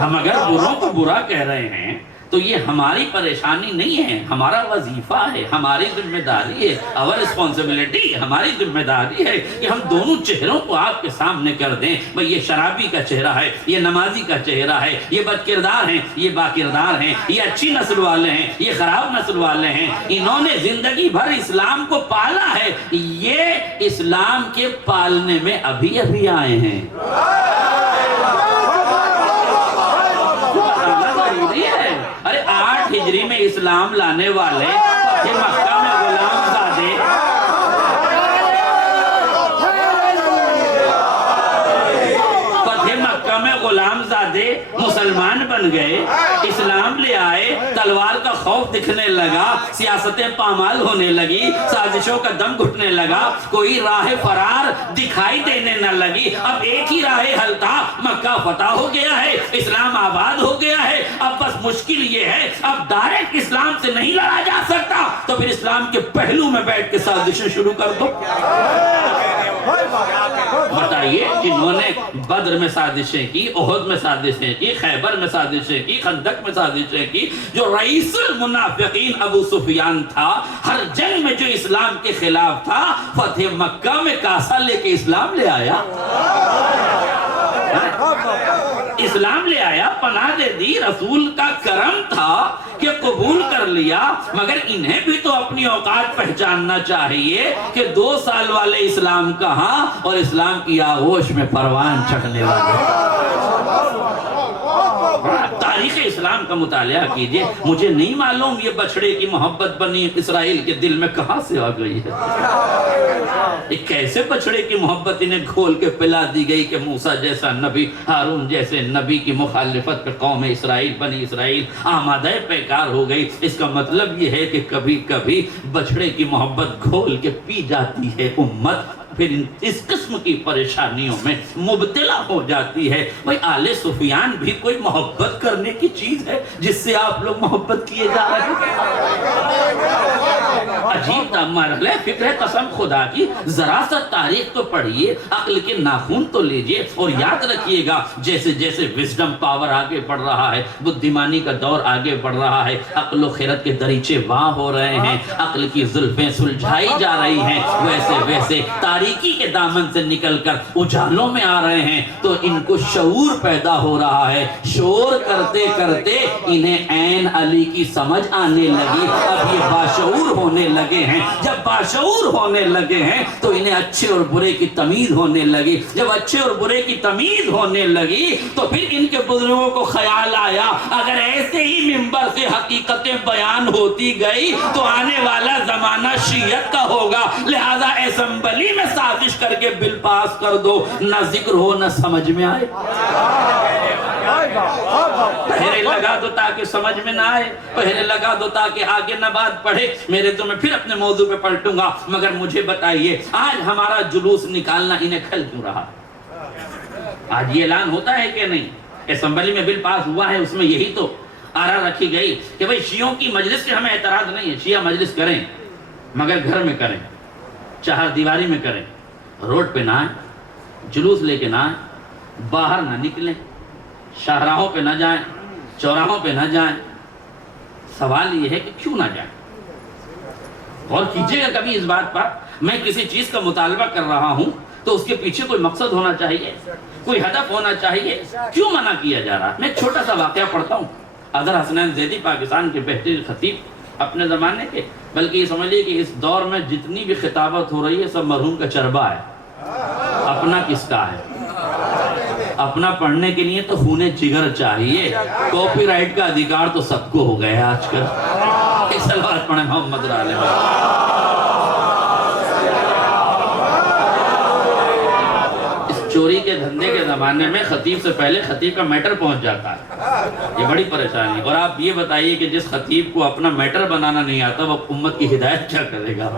ہم اگر بروں کو برا کہہ رہے ہیں تو یہ ہماری پریشانی نہیں ہے، ہمارا وظیفہ ہے، ہماری ذمہ داری ہے، اور رسپانسبلٹی، ہماری ذمہ داری ہے کہ ہم دونوں چہروں کو آپ کے سامنے کر دیں۔ بھئی یہ شرابی کا چہرہ ہے، یہ نمازی کا چہرہ ہے، یہ بد کردار ہیں، یہ با کردار ہیں، یہ اچھی نسل والے ہیں، یہ خراب نسل والے ہیں، انہوں نے زندگی بھر اسلام کو پالا ہے، یہ اسلام کے پالنے میں ابھی ابھی آئے ہیں۔ ارے 8 ہجری میں اسلام لانے والے فتح مکہ میں غلام زادے، فتح مکہ میں غلام زادے مسلمان بن گئے، اسلام لے آئے، تلوار کا خوف دکھنے لگا، سیاستیں پامال ہونے لگی، سازشوں کا دم گھٹنے لگا، کوئی راہ فرار دکھائی دینے نہ لگی۔ اب ایک ہی راہ حل تھا، مکہ فتح ہو گیا ہے، اسلام آباد ہو گیا ہے، اب بس مشکل یہ ہے اب ڈائریکٹ اسلام سے نہیں لڑا جا سکتا تو پھر اسلام کے پہلو میں بیٹھ کے سازشیں شروع کر دو۔ بتائیے جنہوں نے بدر میں سازشیں کی، احد میں سازشیں کی، خیبر میں سازشیں کی، خندق میں سازشیں کی، جو رئیس المنافقین ابو سفیان تھا، ہر جنگ میں جو اسلام کے خلاف تھا، فتح مکہ میں کاسا لے کے اسلام لے آیا۔ اسلام لے آیا، پناہ دے دی، رسول کا کرم تھا کہ قبول کر لیا، مگر انہیں بھی تو اپنی اوقات پہچاننا چاہیے کہ 2 سال والے اسلام کہاں اور اسلام کی آغوش میں پروان چڑھنے والے۔ تاریخ اسلام کا مطالعہ کیجئے، مجھے نہیں معلوم یہ بچڑے کی محبت بنی اسرائیل کے دل میں کہاں سے آ گئی ہے۔ ایک کیسے بچڑے کی محبت انہیں کھول کے پلا دی گئی کہ موسیٰ جیسا نبی، ہارون جیسے نبی کی مخالفت پہ قوم اسرائیل، بنی اسرائیل آمادہ پیکار ہو گئی۔ اس کا مطلب یہ ہے کہ کبھی کبھی بچڑے کی محبت کھول کے پی جاتی ہے امت، پھر اس قسم کی پریشانیوں میں مبتلا ہو جاتی ہے۔ بھئی آل سفیان بھی کوئی محبت کرنے کی چیز ہے جس سے آپ لوگ محبت کیے جا رہے ہیں؟ عجیب مرحلہ فکر ہے، قسم خدا کی ذرا سا تاریخ تو پڑھیے، عقل کے ناخون تو لیجئے اور یاد رکھیے گا جیسے جیسے وزڈم پاور آگے بڑھ رہا ہے، بدھیمانی کا دور آگے بڑھ رہا ہے، عقل و خیرت کے دریچے واں ہو رہے ہیں، عقل کی زلفیں سلجھائی جا رہی ہیں، ویسے ویسے تاریکی کے دامن سے نکل کر اجالوں میں آ رہے ہیں، تو ان کو شعور پیدا ہو رہا ہے۔ شعور کرتے کرتے انہیں عین علی کی سمجھ آنے لگی، اب یہ باشعور ہونے لگے ہیں۔ جب باشعور ہونے لگے ہیں تو انہیں اچھے اور برے کی تمیز ہونے لگی، جب اچھے اور برے کی تمیز ہونے لگی تو پھر ان کے بزرگوں کو خیال آیا اگر ایسے ہی منبر سے حقیقتیں بیان ہوتی گئی تو آنے والا زمانہ شیعت کا ہوگا، لہذا اسمبلی میں سازش کر کے بل پاس کر دو، نہ ذکر ہو نہ سمجھ میں آئے۔ پہرے لگا دو تاکہ سمجھ میں نہ آئے، پہرے لگا دو تاکہ آگے نہ بات پڑھے۔ میرے تو میں پھر اپنے موضوع پہ پلٹوں گا، مگر مجھے بتائیے آج ہمارا جلوس نکالنا انہیں کھل کیوں رہا؟ آج یہ اعلان ہوتا ہے کہ نہیں؟ اسمبلی میں بل پاس ہوا ہے، اس میں یہی تو آرا رکھی گئی کہ بھئی شیعوں کی مجلس سے ہمیں اعتراض نہیں ہے، شیعہ مجلس کریں مگر گھر میں کریں، چہار دیواری میں کریں، روڈ پہ نہ آئیں، جلوس لے کے نہ آئیں، باہر نہ نکلیں، شاہراہوں پہ نہ جائیں، چوراہوں پہ نہ جائیں۔ سوال یہ ہے کہ کیوں نہ جائیں؟ اور کیجئے گا کبھی اس بات پر، میں کسی چیز کا مطالبہ کر رہا ہوں تو اس کے پیچھے کوئی مقصد ہونا چاہیے، کوئی ہدف ہونا چاہیے، کیوں منع کیا جا رہا؟ میں ایک چھوٹا سا واقعہ پڑھتا ہوں۔ اظہر حسنین زیدی پاکستان کے بہترین خطیب اپنے زمانے کے، بلکہ یہ سمجھ لیے کہ اس دور میں جتنی بھی خطابت ہو رہی ہے سب مرحوم کا چربا ہے، اپنا کس کا ہے؟ اپنا پڑھنے کے لیے تو خون جگر چاہیے، کاپی رائٹ کا ادھیکار تو سب کو ہو گیا آج کل۔ ایک صلوات پڑھیں محمد علیہ وسلم۔ اس چوری کے دھندے کے زمانے میں خطیب سے پہلے خطیب کا میٹر پہنچ جاتا ہے، یہ بڑی پریشانی۔ اور آپ یہ بتائیے کہ جس خطیب کو اپنا میٹر بنانا نہیں آتا وہ امت کی ہدایت کیا کرے گا؟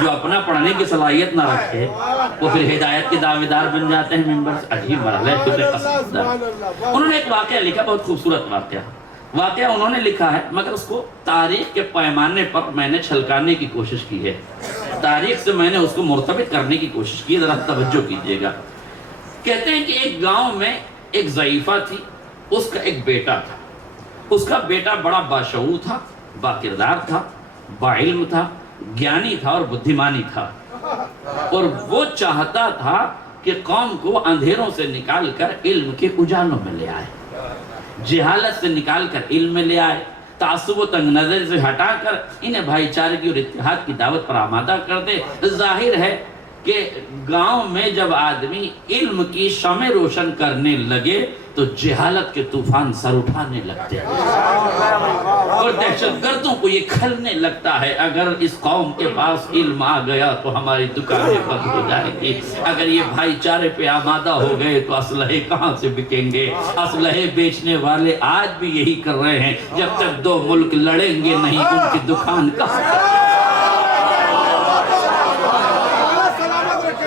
جو اپنا پڑھنے کی صلاحیت نہ رکھے وہ پھر ہدایت کے دعوے دار بن جاتے ہیں ممبر سے۔ عجیب مرحلہ ہے فکر قصیدہ۔ انہوں نے ایک واقعہ لکھا، بہت خوبصورت واقعہ انہوں نے لکھا ہے، مگر اس کو تاریخ کے پیمانے پر میں نے چھلکانے کی کوشش کی ہے، تاریخ سے میں نے اس کو مرتبط کرنے کی کوشش کی، ذرا توجہ کیجئے گا۔ کہتے ہیں کہ ایک گاؤں میں ایک ضعیفہ تھی، اس کا ایک بیٹا تھا، اس کا بیٹا بڑا باشعور تھا، باکردار تھا، باعلم تھا، گیانی تھا اور بدھیمانی تھا، اور وہ چاہتا تھا کہ قوم کو اندھیروں سے نکال کر علم کے اجالوں میں لے آئے، جہالت سے نکال کر علم میں لے آئے، تعصب و تنگ نظر سے ہٹا کر انہیں بھائی چارگی اور اتحاد کی دعوت پر آمادہ کر دے۔ ظاہر ہے کہ گاؤں میں جب آدمی علم کی شمع روشن کرنے لگے تو جہالت کے طوفان سر اٹھانے لگتے ہیں اور دہشت گردوں کو یہ کھلنے لگتا ہے۔ اگر اس قوم کے پاس علم آ گیا تو ہماری دکانیں بند ہو جائیں گی، اگر یہ بھائی چارے پہ آمادہ ہو گئے تو اسلحے کہاں سے بکیں گے؟ اسلحے بیچنے والے آج بھی یہی کر رہے ہیں، جب تک دو ملک لڑیں گے نہیں ان کی دکان کہاں سے؟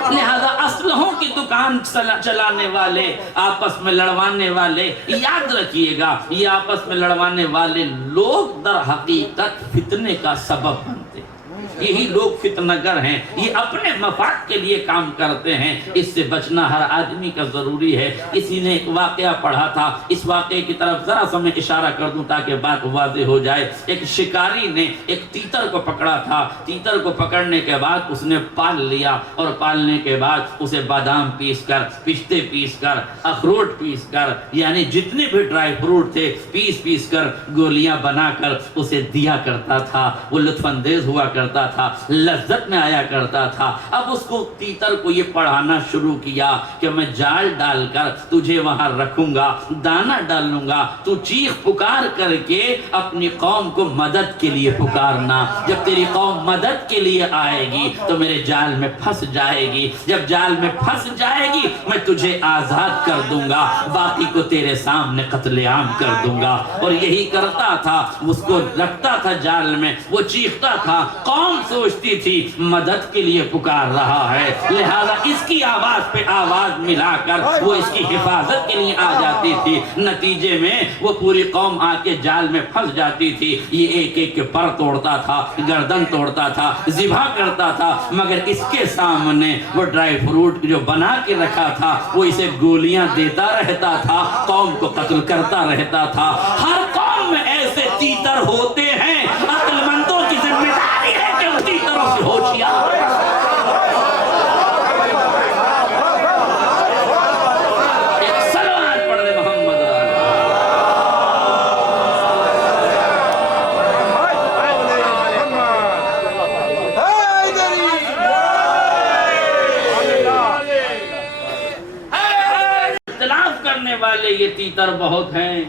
لہذا اسلحوں کی دکان چلانے والے، آپس میں لڑوانے والے، یاد رکھیے گا یہ آپس میں لڑوانے والے لوگ در حقیقت فتنے کا سبب بنتے۔ یہی لوگ فتنہ گر ہیں، یہ اپنے مفاد کے لیے کام کرتے ہیں۔ اس سے بچنا ہر آدمی کا ضروری ہے۔ کسی نے ایک واقعہ پڑھا تھا، اس واقعے کی طرف ذرا سا میں اشارہ کر دوں تاکہ بات واضح ہو جائے۔ ایک شکاری نے ایک تیتر کو پکڑا تھا، تیتر کو پکڑنے کے بعد اس نے پال لیا، اور پالنے کے بعد اسے بادام پیس کر، پستے پیس کر، اخروٹ پیس کر، یعنی جتنے بھی ڈرائی فروٹ تھے پیس کر گولیاں بنا کر اسے دیا کرتا تھا۔ وہ لطف اندیز ہوا کرتا تھا، لذت میں آیا کرتا تھا۔ اب اس کو تیتر کو یہ پڑھانا شروع کیا کہ میں جال ڈال کر تجھے وہاں رکھوں گا، دانہ ڈالوں گا، تو چیخ پکار کر کے اپنی قوم کو مدد کے لیے پکارنا۔ جب تیری قوم مدد کے لیے آئے گی تو میرے جال میں پھنس جائے گی، جب جال میں پھنس جائے گی میں تجھے آزاد کر دوں گا، باقی کو تیرے سامنے قتل عام کر دوں گا۔ اور یہی کرتا تھا، اس کو رکھتا تھا جال میں، وہ چیختا تھا، قوم سوچتی تھی مدد کے لیے پکار رہا ہے، لہذا اس کی آواز پہ آواز ملا کر وہ اس کی حفاظت کے لیے آ جاتی تھی۔ نتیجے میں وہ پوری قوم آ کے جال میں پھنس جاتی تھی۔ یہ ایک ایک کے پر توڑتا تھا، گردن توڑتا تھا، ذبح کرتا تھا، مگر اس کے سامنے وہ ڈرائی فروٹ جو بنا کے رکھا تھا وہ اسے گولیاں دیتا رہتا تھا، قوم کو قتل کرتا رہتا تھا۔ ہر قوم میں ایسے تیتر ہوتے ہیں، عقل مندوں کی ذمہ داری ہے کہ ان تیتروں سے ہوشیار والے یہ تیتر بہت ہیں۔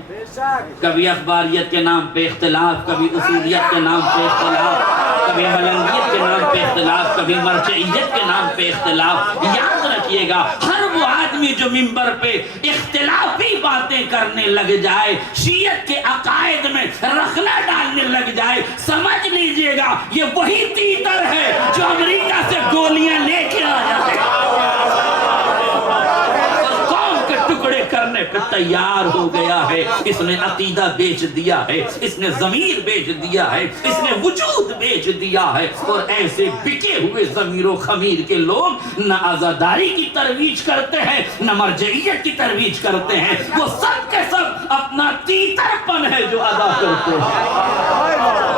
کبھی اخباریت کے نام پہ اختلاف، کبھی اصولیت کے نام پہ اختلاف، کبھی ملنگیت کے نام پہ اختلاف، کبھی مرجعیت کے نام پہ اختلاف۔ یاد رکھیے گا، ہر وہ آدمی جو منبر پہ اختلافی باتیں کرنے لگ جائے، شیعت کے عقائد میں رخنہ ڈالنے لگ جائے، سمجھ لیجئے گا یہ وہی تیتر ہے جو امریکہ سے گولیاں لے کے آیا ہے، ٹکڑے کرنے پہ تیار ہو گیا ہے۔ اس نے عقیدہ بیچ دیا ہے، اس نے ضمیر بیچ دیا ہے، اس نے وجود بیچ دیا ہے۔ اور ایسے بکے ہوئے ضمیر و خمیر کے لوگ نہ عزاداری کی ترویج کرتے ہیں، نہ مرجعیت کی ترویج کرتے ہیں، وہ سب کے سب اپنا تیتر پن ہے جو ادا کرتے ہیں۔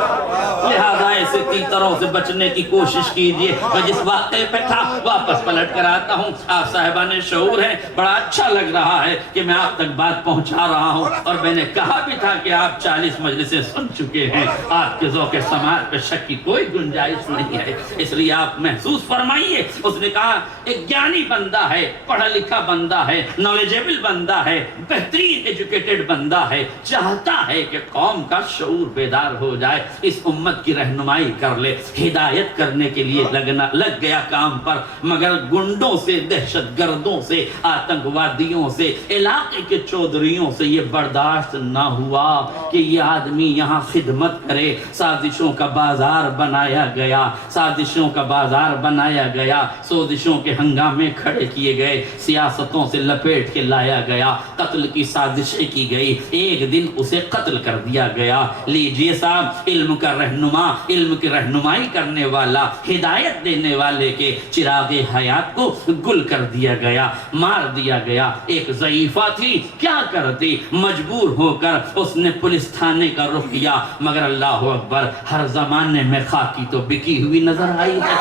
لہذا ایسے تیتروں سے بچنے کی کوشش کیجئے۔ میں جس واقعے پہ تھا واپس پلٹ کر آتا ہوں۔ آپ صاحبان شعور ہیں، بڑا اچھا لگ رہا ہے کہ میں آپ تک بات پہنچا رہا ہوں، اور میں نے کہا بھی تھا کہ آپ 40 مجلسیں سن چکے ہیں، آپ کے ذوق سماعت پہ شک کی کوئی گنجائش نہیں ہے، اس لیے آپ محسوس فرمائیے۔ اس نے کہا ایک گیانی بندہ ہے، پڑھا لکھا بندہ ہے، نالجیبل بندہ ہے، بہترین ایجوکیٹڈ بندہ ہے، چاہتا ہے کہ قوم کا شعور بیدار ہو جائے، اس امت کی رہنمائی کر لے، ہدایت کرنے کے لیے لگ گیا کام پر، مگر گنڈوں سے، دہشت گردوں سے، آتنکوادیوں سے، علاقے کے چودھریوں سے یہ برداشت نہ ہوا کہ یہ آدمی یہاں خدمت کرے۔ سازشوں کا بازار بنایا گیا، سازشوں کا بازار بنایا گیا، سازشوں کے ہنگامے کھڑے کیے گئے، سیاستوں سے لپیٹ کے لایا گیا، قتل کی سازشیں کی گئی، ایک دن اسے قتل کر دیا گیا۔ لیجئے صاحب، علم کا رہنما، علم کی رہنمائی کرنے والا، ہدایت دینے والے کے چراغ حیات کو گل کر دیا گیا، مار دیا گیا۔ ایک ضعیفہ تھی، کیا کرتی، مجبور ہو کر اس نے پولیس تھانے کا رخ کیا، مگر اللہ اکبر، ہر زمانے میں خاکی تو بکی ہوئی نظر آئی ہے،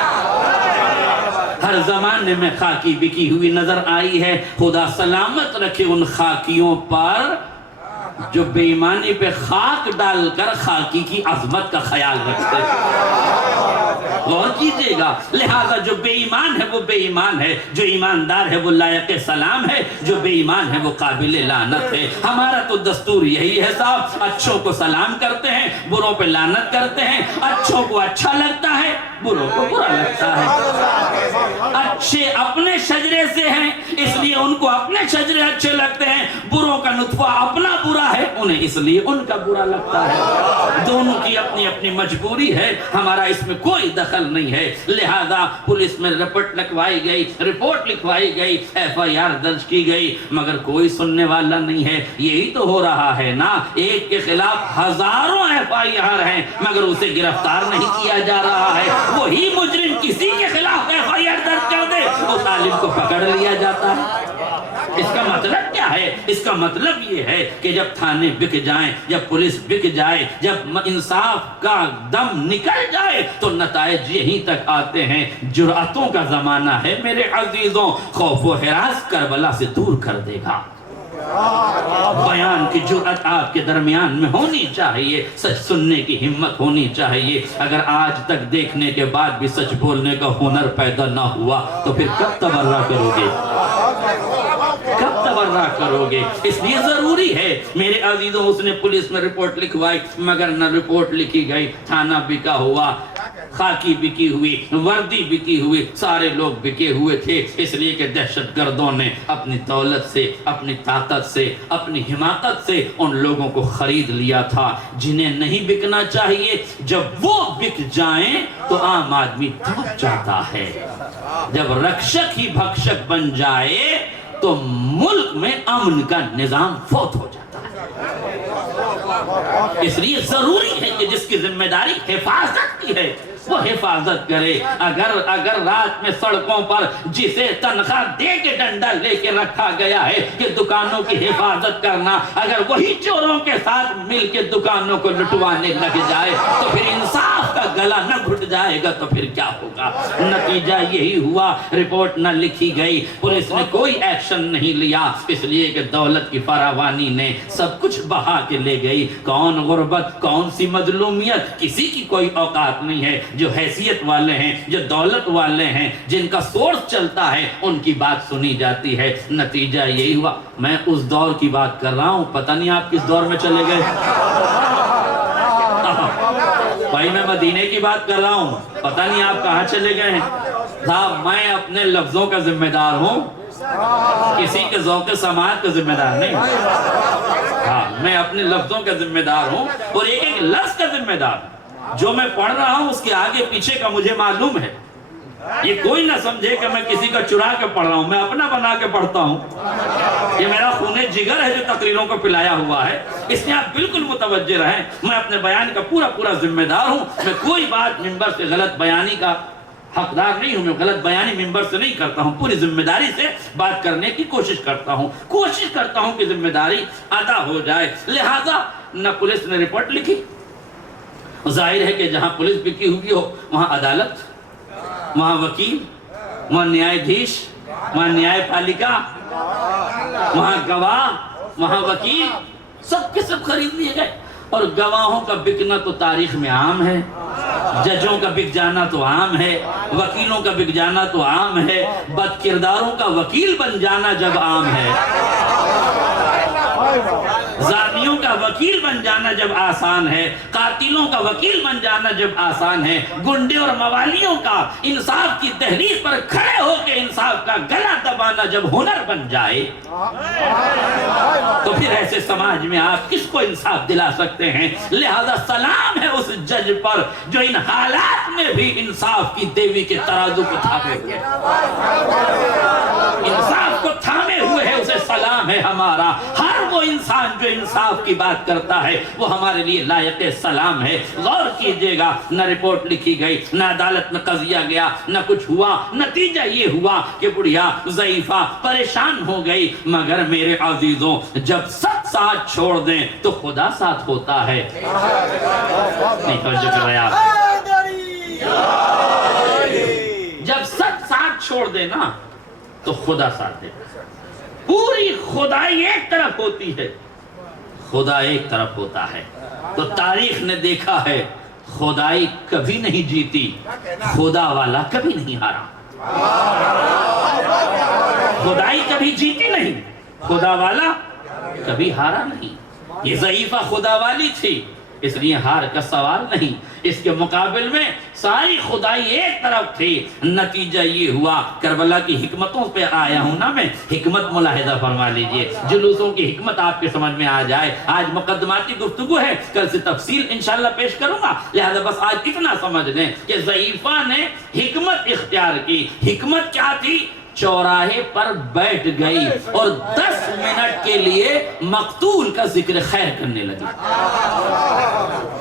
ہر زمانے میں خاکی بکی ہوئی نظر آئی ہے۔ خدا سلامت رکھے ان خاکیوں پر جو بے ایمانی پہ خاک ڈال کر خاکی کی عظمت کا خیال رکھتے ہیں۔ غور کیجئے گا، لہذا جو بے ایمان ہے وہ بے ایمان ہے، جو ایماندار ہے وہ لائق سلام ہے، جو بے ایمان ہے وہ قابل لعنت ہے۔ ہمارا تو دستور یہی ہے صاحب، اچھوں کو سلام کرتے ہیں، بروں پہ لعنت کرتے ہیں، اچھوں کو اچھا لگتا ہے، بروں کو برا لگتا ہے۔ اچھے اپنے شجرے سے ہیں، اس لیے ان کو اپنے شجرے اچھے لگتے ہیں، بروں کا نطفہ اپنا برا ہے، انہیں اس لیے ان کا برا لگتا ہے۔ دونوں کی اپنی اپنی مجبوری ہے، ہمارا اس میں کوئی دخل نہیں ہے۔ لہذا پولیس میں رپورٹ لکھوائی گئی، FIR درج کی گئی، مگر کوئی سننے والا نہیں ہے۔ یہی تو ہو رہا ہے نا، ایک کے خلاف ہزاروں FIR ہیں مگر اسے گرفتار نہیں کیا جا رہا ہے۔ وہی مجرم کسی کے خلاف FIR درج کر دے، اس عالم کو پکڑ لیا جاتا ہے۔ اس کا مطلب کیا ہے؟ اس کا مطلب یہ ہے کہ جب تھانے بک جائیں، جب پولیس بک جائے، جب انصاف کا دم نکل جائے تو نتائج یہیں تک آتے ہیں۔ جرأتوں کا زمانہ ہے میرے عزیزوں، خوف و ہراس کربلا سے دور کر دے گا۔ بیان کی جرأت آپ کے درمیان میں ہونی چاہیے، سچ سننے کی ہمت ہونی چاہیے۔ اگر آج تک دیکھنے کے بعد بھی سچ بولنے کا ہنر پیدا نہ ہوا تو پھر کب تبرہ کرو گے؟ کب تبرہ کرو گے؟ اس لیے ضروری ہے میرے عزیزوں، اس نے پولیس میں رپورٹ لکھوائی مگر نہ رپورٹ لکھی گئی، تھانہ بکا ہوا، خاکی بکی ہوئی، وردی بکی ہوئی، سارے لوگ بکے ہوئے تھے، اس لیے کہ دہشت گردوں نے اپنی دولت سے، اپنی طاقت سے، اپنی حماقت سے ان لوگوں کو خرید لیا تھا جنہیں نہیں بکنا چاہیے۔ جب وہ بک جائیں تو عام آدمی دب جاتا ہے، جب رکشک ہی بھکشک بن جائے تو ملک میں امن کا نظام فوت ہو جاتا ہے۔ اس لیے ضروری ہے کہ جس کی ذمہ داری حفاظت کی ہے وہ حفاظت کرے۔ اگر رات میں سڑکوں پر جسے تنخواہ دے کے ڈنڈا لے کے رکھا گیا ہے کہ دکانوں کی حفاظت کرنا، اگر وہی چوروں کے ساتھ مل کے دکانوں کو لٹوانے لگ جائے تو پھر انصاف کا گلا نہ گھٹ جائے گا تو پھر کیا ہوگا؟ نتیجہ یہی ہوا، رپورٹ نہ لکھی گئی، پولیس نے کوئی ایکشن نہیں لیا، اس لیے کہ دولت کی فراوانی نے سب کچھ بہا کے لے گئی۔ کون غربت، کون سی مظلومیت، کسی کی کوئی اوقات نہیں ہے۔ جو حیثیت والے ہیں، جو دولت والے ہیں، جن کا سورس چلتا ہے، ان کی بات سنی جاتی ہے۔ نتیجہ یہی ہوا۔ میں اس دور کی بات کر رہا ہوں، پتہ نہیں آپ کس دور میں چلے گئے۔ بھائی میں مدینے کی بات کر رہا ہوں، پتہ نہیں آپ کہاں چلے گئے ہیں۔ صاحب میں اپنے لفظوں کا ذمہ دار ہوں، کسی کے ذوق سماعت کا ذمہ دار نہیں۔ ہاں، میں اپنے لفظوں کا ذمہ دار ہوں اور ایک ایک لفظ کا ذمہ دار ہوں۔ جو میں پڑھ رہا ہوں اس کے آگے پیچھے کا مجھے معلوم ہے۔ یہ کوئی نہ سمجھے کہ میں کسی کا چرا کے پڑھ رہا ہوں، میں اپنا بنا کے پڑھتا ہوں۔ یہ میرا خون جگر ہے جو تقریروں کو پلایا ہوا ہے، اس لیے آپ بالکل متوجہ رہیں۔ میں اپنے بیان کا پورا ذمہ دار ہوں۔ میں کوئی بات منبر سے غلط بیانی کا حقدار نہیں ہوں، میں غلط بیانی منبر سے نہیں کرتا ہوں، پوری ذمہ داری سے بات کرنے کی کوشش کرتا ہوں کہ ذمہ داری ادا ہو جائے۔ لہذا نہ پولیس نے رپورٹ لکھی، ظاہر ہے کہ جہاں پولیس بکی ہوئی ہو وہاں عدالت، وہاں وکیل، وہاں نیادھیش، وہاں نیائے پالیکا، وہاں گواہ، وہاں وکیل، سب کے سب خرید لیے گئے۔ اور گواہوں کا بکنا تو تاریخ میں عام ہے، ججوں کا بک جانا تو عام ہے، وکیلوں کا بک جانا تو عام ہے، بد کرداروں کا وکیل بن جانا جب عام ہے، زانیوں کا وکیل بن جانا جب آسان ہے، قاتلوں کا وکیل بن جانا جب آسان ہے، گنڈے اور موالیوں کا انصاف کی تحریک پر کھڑے ہو کے انصاف کا گلا دبانا جب ہنر بن جائے تو پھر ایسے سماج میں آپ کس کو انصاف دلا سکتے ہیں؟ لہذا سلام ہے اس جج پر جو ان حالات میں بھی انصاف کی دیوی کے ترازو کو تھامے ہوئے، انصاف کو تھامے ہوئے ہے، اسے سلام ہے ہمارا۔ ہر وہ انسان جو انصاف کی بات کرتا ہے وہ ہمارے لیے لائق سلام ہے۔ غور کیجئے گا، نہ رپورٹ لکھی گئی، نہ عدالت میں قضیہ گیا، نہ کچھ ہوا، نتیجہ یہ ہوا کہ بڑھیا ضعیفہ پریشان ہو گئی۔ مگر میرے عزیزوں، جب سب ساتھ چھوڑ دیں تو خدا ساتھ ہوتا ہے۔ نہیں توجہ کر رہے آپ؟ جب سب ساتھ چھوڑ دیں نا تو خدا ساتھ دے۔ پوری خدائی ایک طرف ہوتی ہے، خدا ایک طرف ہوتا ہے۔ تو تاریخ نے دیکھا ہے خدائی کبھی نہیں جیتی، خدا والا کبھی نہیں ہارا۔ خدائی کبھی جیتی نہیں، خدا والا کبھی ہارا نہیں۔ یہ ضعیفہ خدا والی تھی، اس لیے ہار کا سوال نہیں. اس کے مقابل میں ساری خدائی ایک طرف تھی. نتیجہ یہ ہوا کربلا کی حکمتوں پہ آیا ہوں نا میں. حکمت ملاحظہ فرما لیجئے, جلوسوں کی حکمت آپ کے سمجھ میں آ جائے. آج مقدماتی گفتگو ہے, کل سے تفصیل انشاءاللہ پیش کروں گا, لہذا بس آج اتنا سمجھ لیں کہ ضعیفہ نے حکمت اختیار کی. حکمت کیا تھی؟ چوراہے پر بیٹھ گئی اور 10 منٹ کے لیے مقتول کا ذکر خیر کرنے لگی.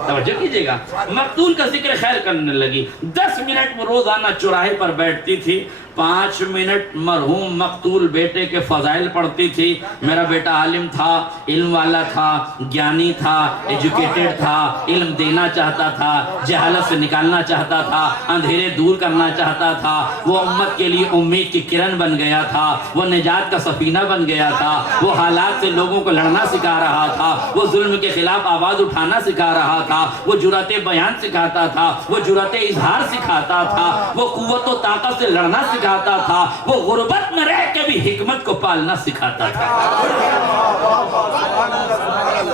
توجہ کیجئے گا, مقتول کا ذکر خیر کرنے لگی. 10 منٹ وہ روزانہ چوراہے پر بیٹھتی تھی. 5 منٹ مرحوم مقتول بیٹے کے فضائل پڑھتی تھی. میرا بیٹا عالم تھا, علم والا تھا, گیانی تھا, ایجوکیٹڈ تھا, علم دینا چاہتا تھا, جہالت سے نکالنا چاہتا تھا, اندھیرے دور کرنا چاہتا تھا. وہ امت کے لیے امید کی کرن بن گیا تھا, وہ نجات کا سفینہ بن گیا تھا, وہ حالات سے لوگوں کو لڑنا سکھا رہا تھا, وہ ظلم کے خلاف آواز اٹھانا سکھا رہا تھا, وہ جرأت بیان سکھاتا تھا, وہ جرأت اظہار سکھاتا تھا, وہ قوت و طاقت سے لڑنا سکھاتا تھا, وہ غربت میں رہ کے بھی حکمت کو پالنا سکھاتا تھا.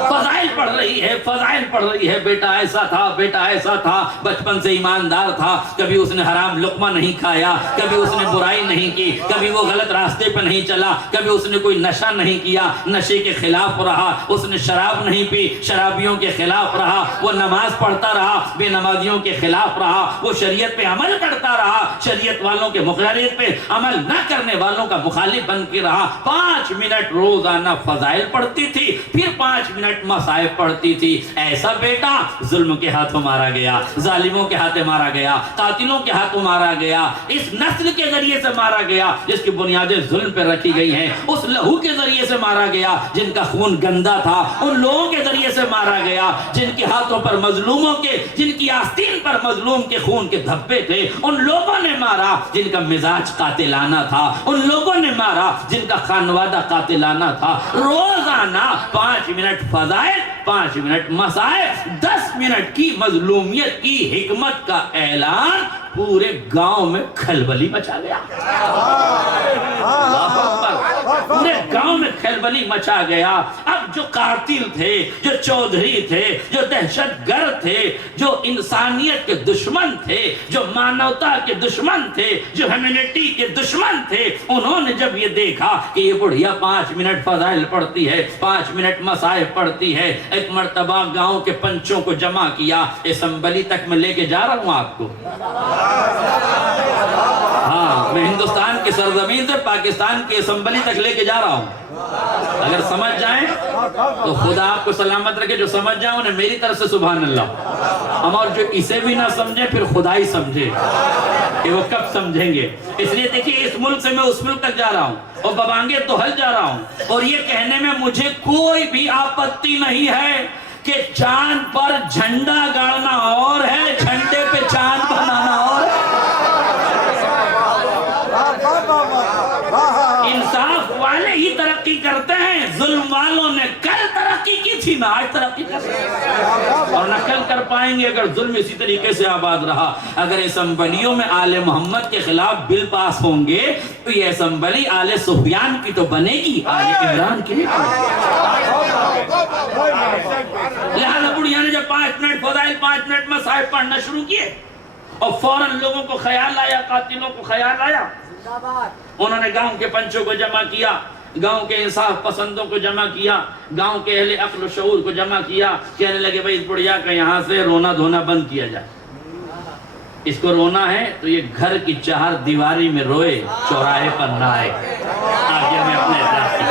فضائل پڑھ رہی ہے, فضائل پڑھ رہی ہے. بیٹا ایسا تھا, بیٹا ایسا تھا, بچپن سے ایماندار تھا, کبھی اس نے حرام لقمہ نہیں کھایا, کبھی اس نے برائی نہیں کی, کبھی وہ غلط راستے پہ نہیں چلا, کبھی اس نے کوئی نشہ نہیں کیا, نشے کے خلاف رہا, اس نے شراب نہیں پی, شرابیوں کے خلاف رہا, وہ نماز پڑھتا رہا, بے نمازیوں کے خلاف رہا, وہ شریعت پہ عمل کرتا رہا, شریعت والوں کے مخالف پہ عمل نہ کرنے والوں کا مخالف بن کے رہا. 5 منٹ روزانہ فضائل پڑھتی تھی, پھر 5 منٹ مصائب پڑھتی تھی. ایسا بیٹا ظلم کے ہاتھوں مارا گیا, ظالموں کے ہاتھوں مارا گیا, قاتلوں کے ہاتھوں مارا گیا, اس نسل کے ذریعے سے مارا گیا جس کی بنیادیں ظلم پہ رکھی گئی ہیں, اس لہو کے ذریعے سے مارا گیا جن کا خون گندا تھا, ان لوگوں کے ذریعے سے مارا گیا جن کے ہاتھوں پر مظلوموں کے, جن کی آستین پر مظلوم کے خون کے دھبے تھے, ان لوگوں نے مارا جن کا مزاج قاتلانہ تھا, ان لوگوں نے مارا جن کا خانوادہ قاتلانہ تھا. روزانہ 5 منٹ فضائل, 5 منٹ مصائب, 10 منٹ کی مظلومیت کی حکمت کا اعلان. پورے گاؤں میں کھلبلی مچا گیا. اللہ اکبر, پورے گاؤں میں کھلبلی مچا گیا. اب جو قاتل تھے, جو چودھری تھے, جو دہشت گرد تھے, جو انسانیت کے دشمن تھے, جو مانوتا کے دشمن تھے, جو ہیومینٹی کے دشمن تھے, انہوں نے جب یہ دیکھا کہ یہ بڑھیا 5 منٹ فضائل پڑھتی ہے, 5 منٹ مصائب پڑھتی ہے, ایک مرتبہ گاؤں کے پنچوں کو جمع کیا. اسمبلی تک میں لے کے جا رہا ہوں آپ کو. ہاں, میں ہندوستان کی سرزمین سے پاکستان کی اسمبلی تک لے کے جا رہا ہوں. اگر سمجھ جائیں تو خدا آپ کو سلامت رکھے, جو سمجھ جائیں انہیں میری طرف سے سبحان اللہ. اور جو اسے بھی نہ سمجھے پھر خدا ہی سمجھے کہ وہ کب سمجھیں گے. اس لیے دیکھیے, اس ملک سے میں اس ملک تک جا رہا ہوں اور ببانگے توحل جا رہا ہوں, اور یہ کہنے میں مجھے کوئی بھی آپتی نہیں ہے کہ چاند پر جھنڈا گاڑنا اور ہے, جھنڈے پہ چاند بنانا اور ہے. انصاف والے ہی ترقی کرتے ہیں, ظلم والوں نے کل ترقی کی تھی نہ آج ترقی کر اور نہ کل کر پائیں گے اگر ظلم اسی طریقے سے آباد رہا. اگر اسمبلیوں میں آل محمد کے خلاف بل پاس ہوں گے تو یہ اسمبلی آل سفیان کی تو بنے گی, آل عمران کی نہیں بنے گی. لہذا بڑھیا نے جب 5 منٹ فضائل, 5 منٹ مصائب پڑھنا شروع کیے اور فوراً لوگوں کو خیال آیا, قاتلوں کو خیال آیا. انہوں نے گاؤں کے پنچوں کو جمع کیا, گاؤں کے انصاف پسندوں کو جمع کیا, گاؤں کے اہل عقل و شعور کو جمع کیا. کہنے لگے بھائی اس بڑھیا کا یہاں سے رونا دھونا بند کیا جائے. اس کو رونا ہے تو یہ گھر کی 4 دیواری میں روئے, چوراہے پر نہ آئے. آگے میں اپنے اعتراف کی.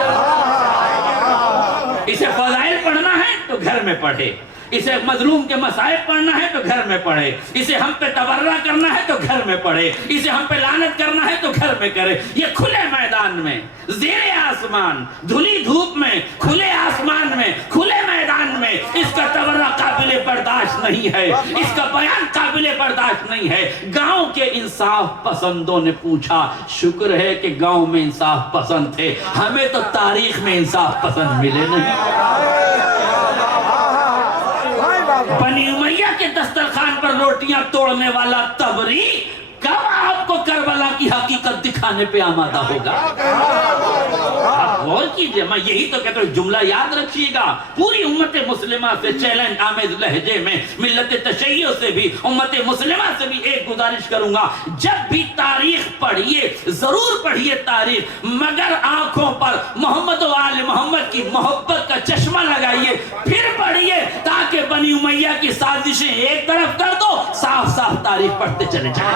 اسے فضائل پڑھنا ہے تو گھر میں پڑھے, اسے مظلوم کے مصائب پڑھنا ہے تو گھر میں پڑھے, اسے ہم پہ تبرہ کرنا ہے تو گھر میں پڑھے, اسے ہم پہ لعنت کرنا ہے تو گھر میں کرے. یہ کھلے میدان میں, زیر آسمان, دھلی دھوپ میں, کھلے آسمان میں, کھلے میدان میں اس کا تبرہ قابل برداشت نہیں ہے, اس کا بیان قابل برداشت نہیں ہے. گاؤں کے انصاف پسندوں نے پوچھا, شکر ہے کہ گاؤں میں انصاف پسند تھے, ہمیں تو تاریخ میں انصاف پسند ملے نہیں. بنی امیہ کے دسترخوان پر روٹیاں توڑنے والا تبری کب آپ آپ کو کربلا کی حقیقت دکھانے پہ آمادہ ہوگا. آپ غور کیجئے, میں یہی تو کہتا ہوں, جملہ یاد رکھیے گا. پوری امت مسلمہ سے چیلنج آمیز لہجے میں, ملت تشیع سے بھی, امت مسلمہ سے بھی ایک گزارش کروں گا, جب بھی تاریخ پڑھیے ضرور پڑھیے تاریخ, مگر آنکھوں پر محمد و آل محمد کی محبت کا چشمہ لگائیے, پھر پڑھیے, تاکہ بنی امیہ کی سازشیں ایک طرف کر دو, صاف صاف تاریخ پڑھتے چلے جائیں.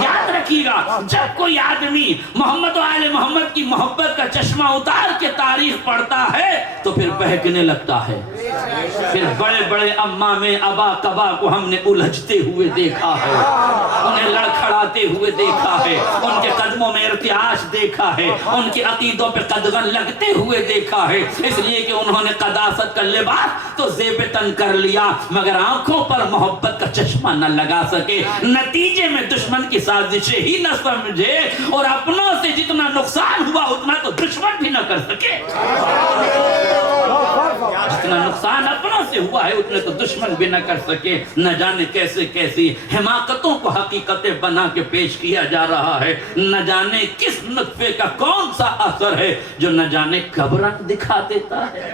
یاد رکھیے گا, جب کوئی آدمی محمد و آل محمد کی محبت کا چشمہ اتار کے تاریخ پڑھتا ہے تو پھر بہکنے لگتا ہے. پھر بڑے بڑے امام ابا کبا کو ہم نے الجھتے ہوئے دیکھا ہے, انہیں لڑکھڑاتے ہوئے دیکھا ہے, ان کے قدموں میں ارتعاش دیکھا ہے, ان کے عقیدوں پہ قدغن لگتے ہوئے دیکھا ہے, اس لیے کہ انہوں نے قداست کا لباس تو زیب تن کر لیا مگر آنکھوں پر محبت کا چشمہ نہ لگا سکے. نتیجے میں دشمن کی سازشیں ہی نہ سمجھے, اور اپنوں سے جتنا نقصان ہوا اتنا تو دشمن بھی نہ کر سکے. جتنا نقصان اپنوں سے ہوا ہے اتنے تو دشمن بھی نہ کر سکے. نہ جانے کیسے کیسی حماقتوں کو حقیقتیں بنا کے پیش کیا جا رہا ہے, نہ جانے کس نطفے کا کون سا اثر ہے جو نہ جانے کب رنگ دکھا دیتا ہے.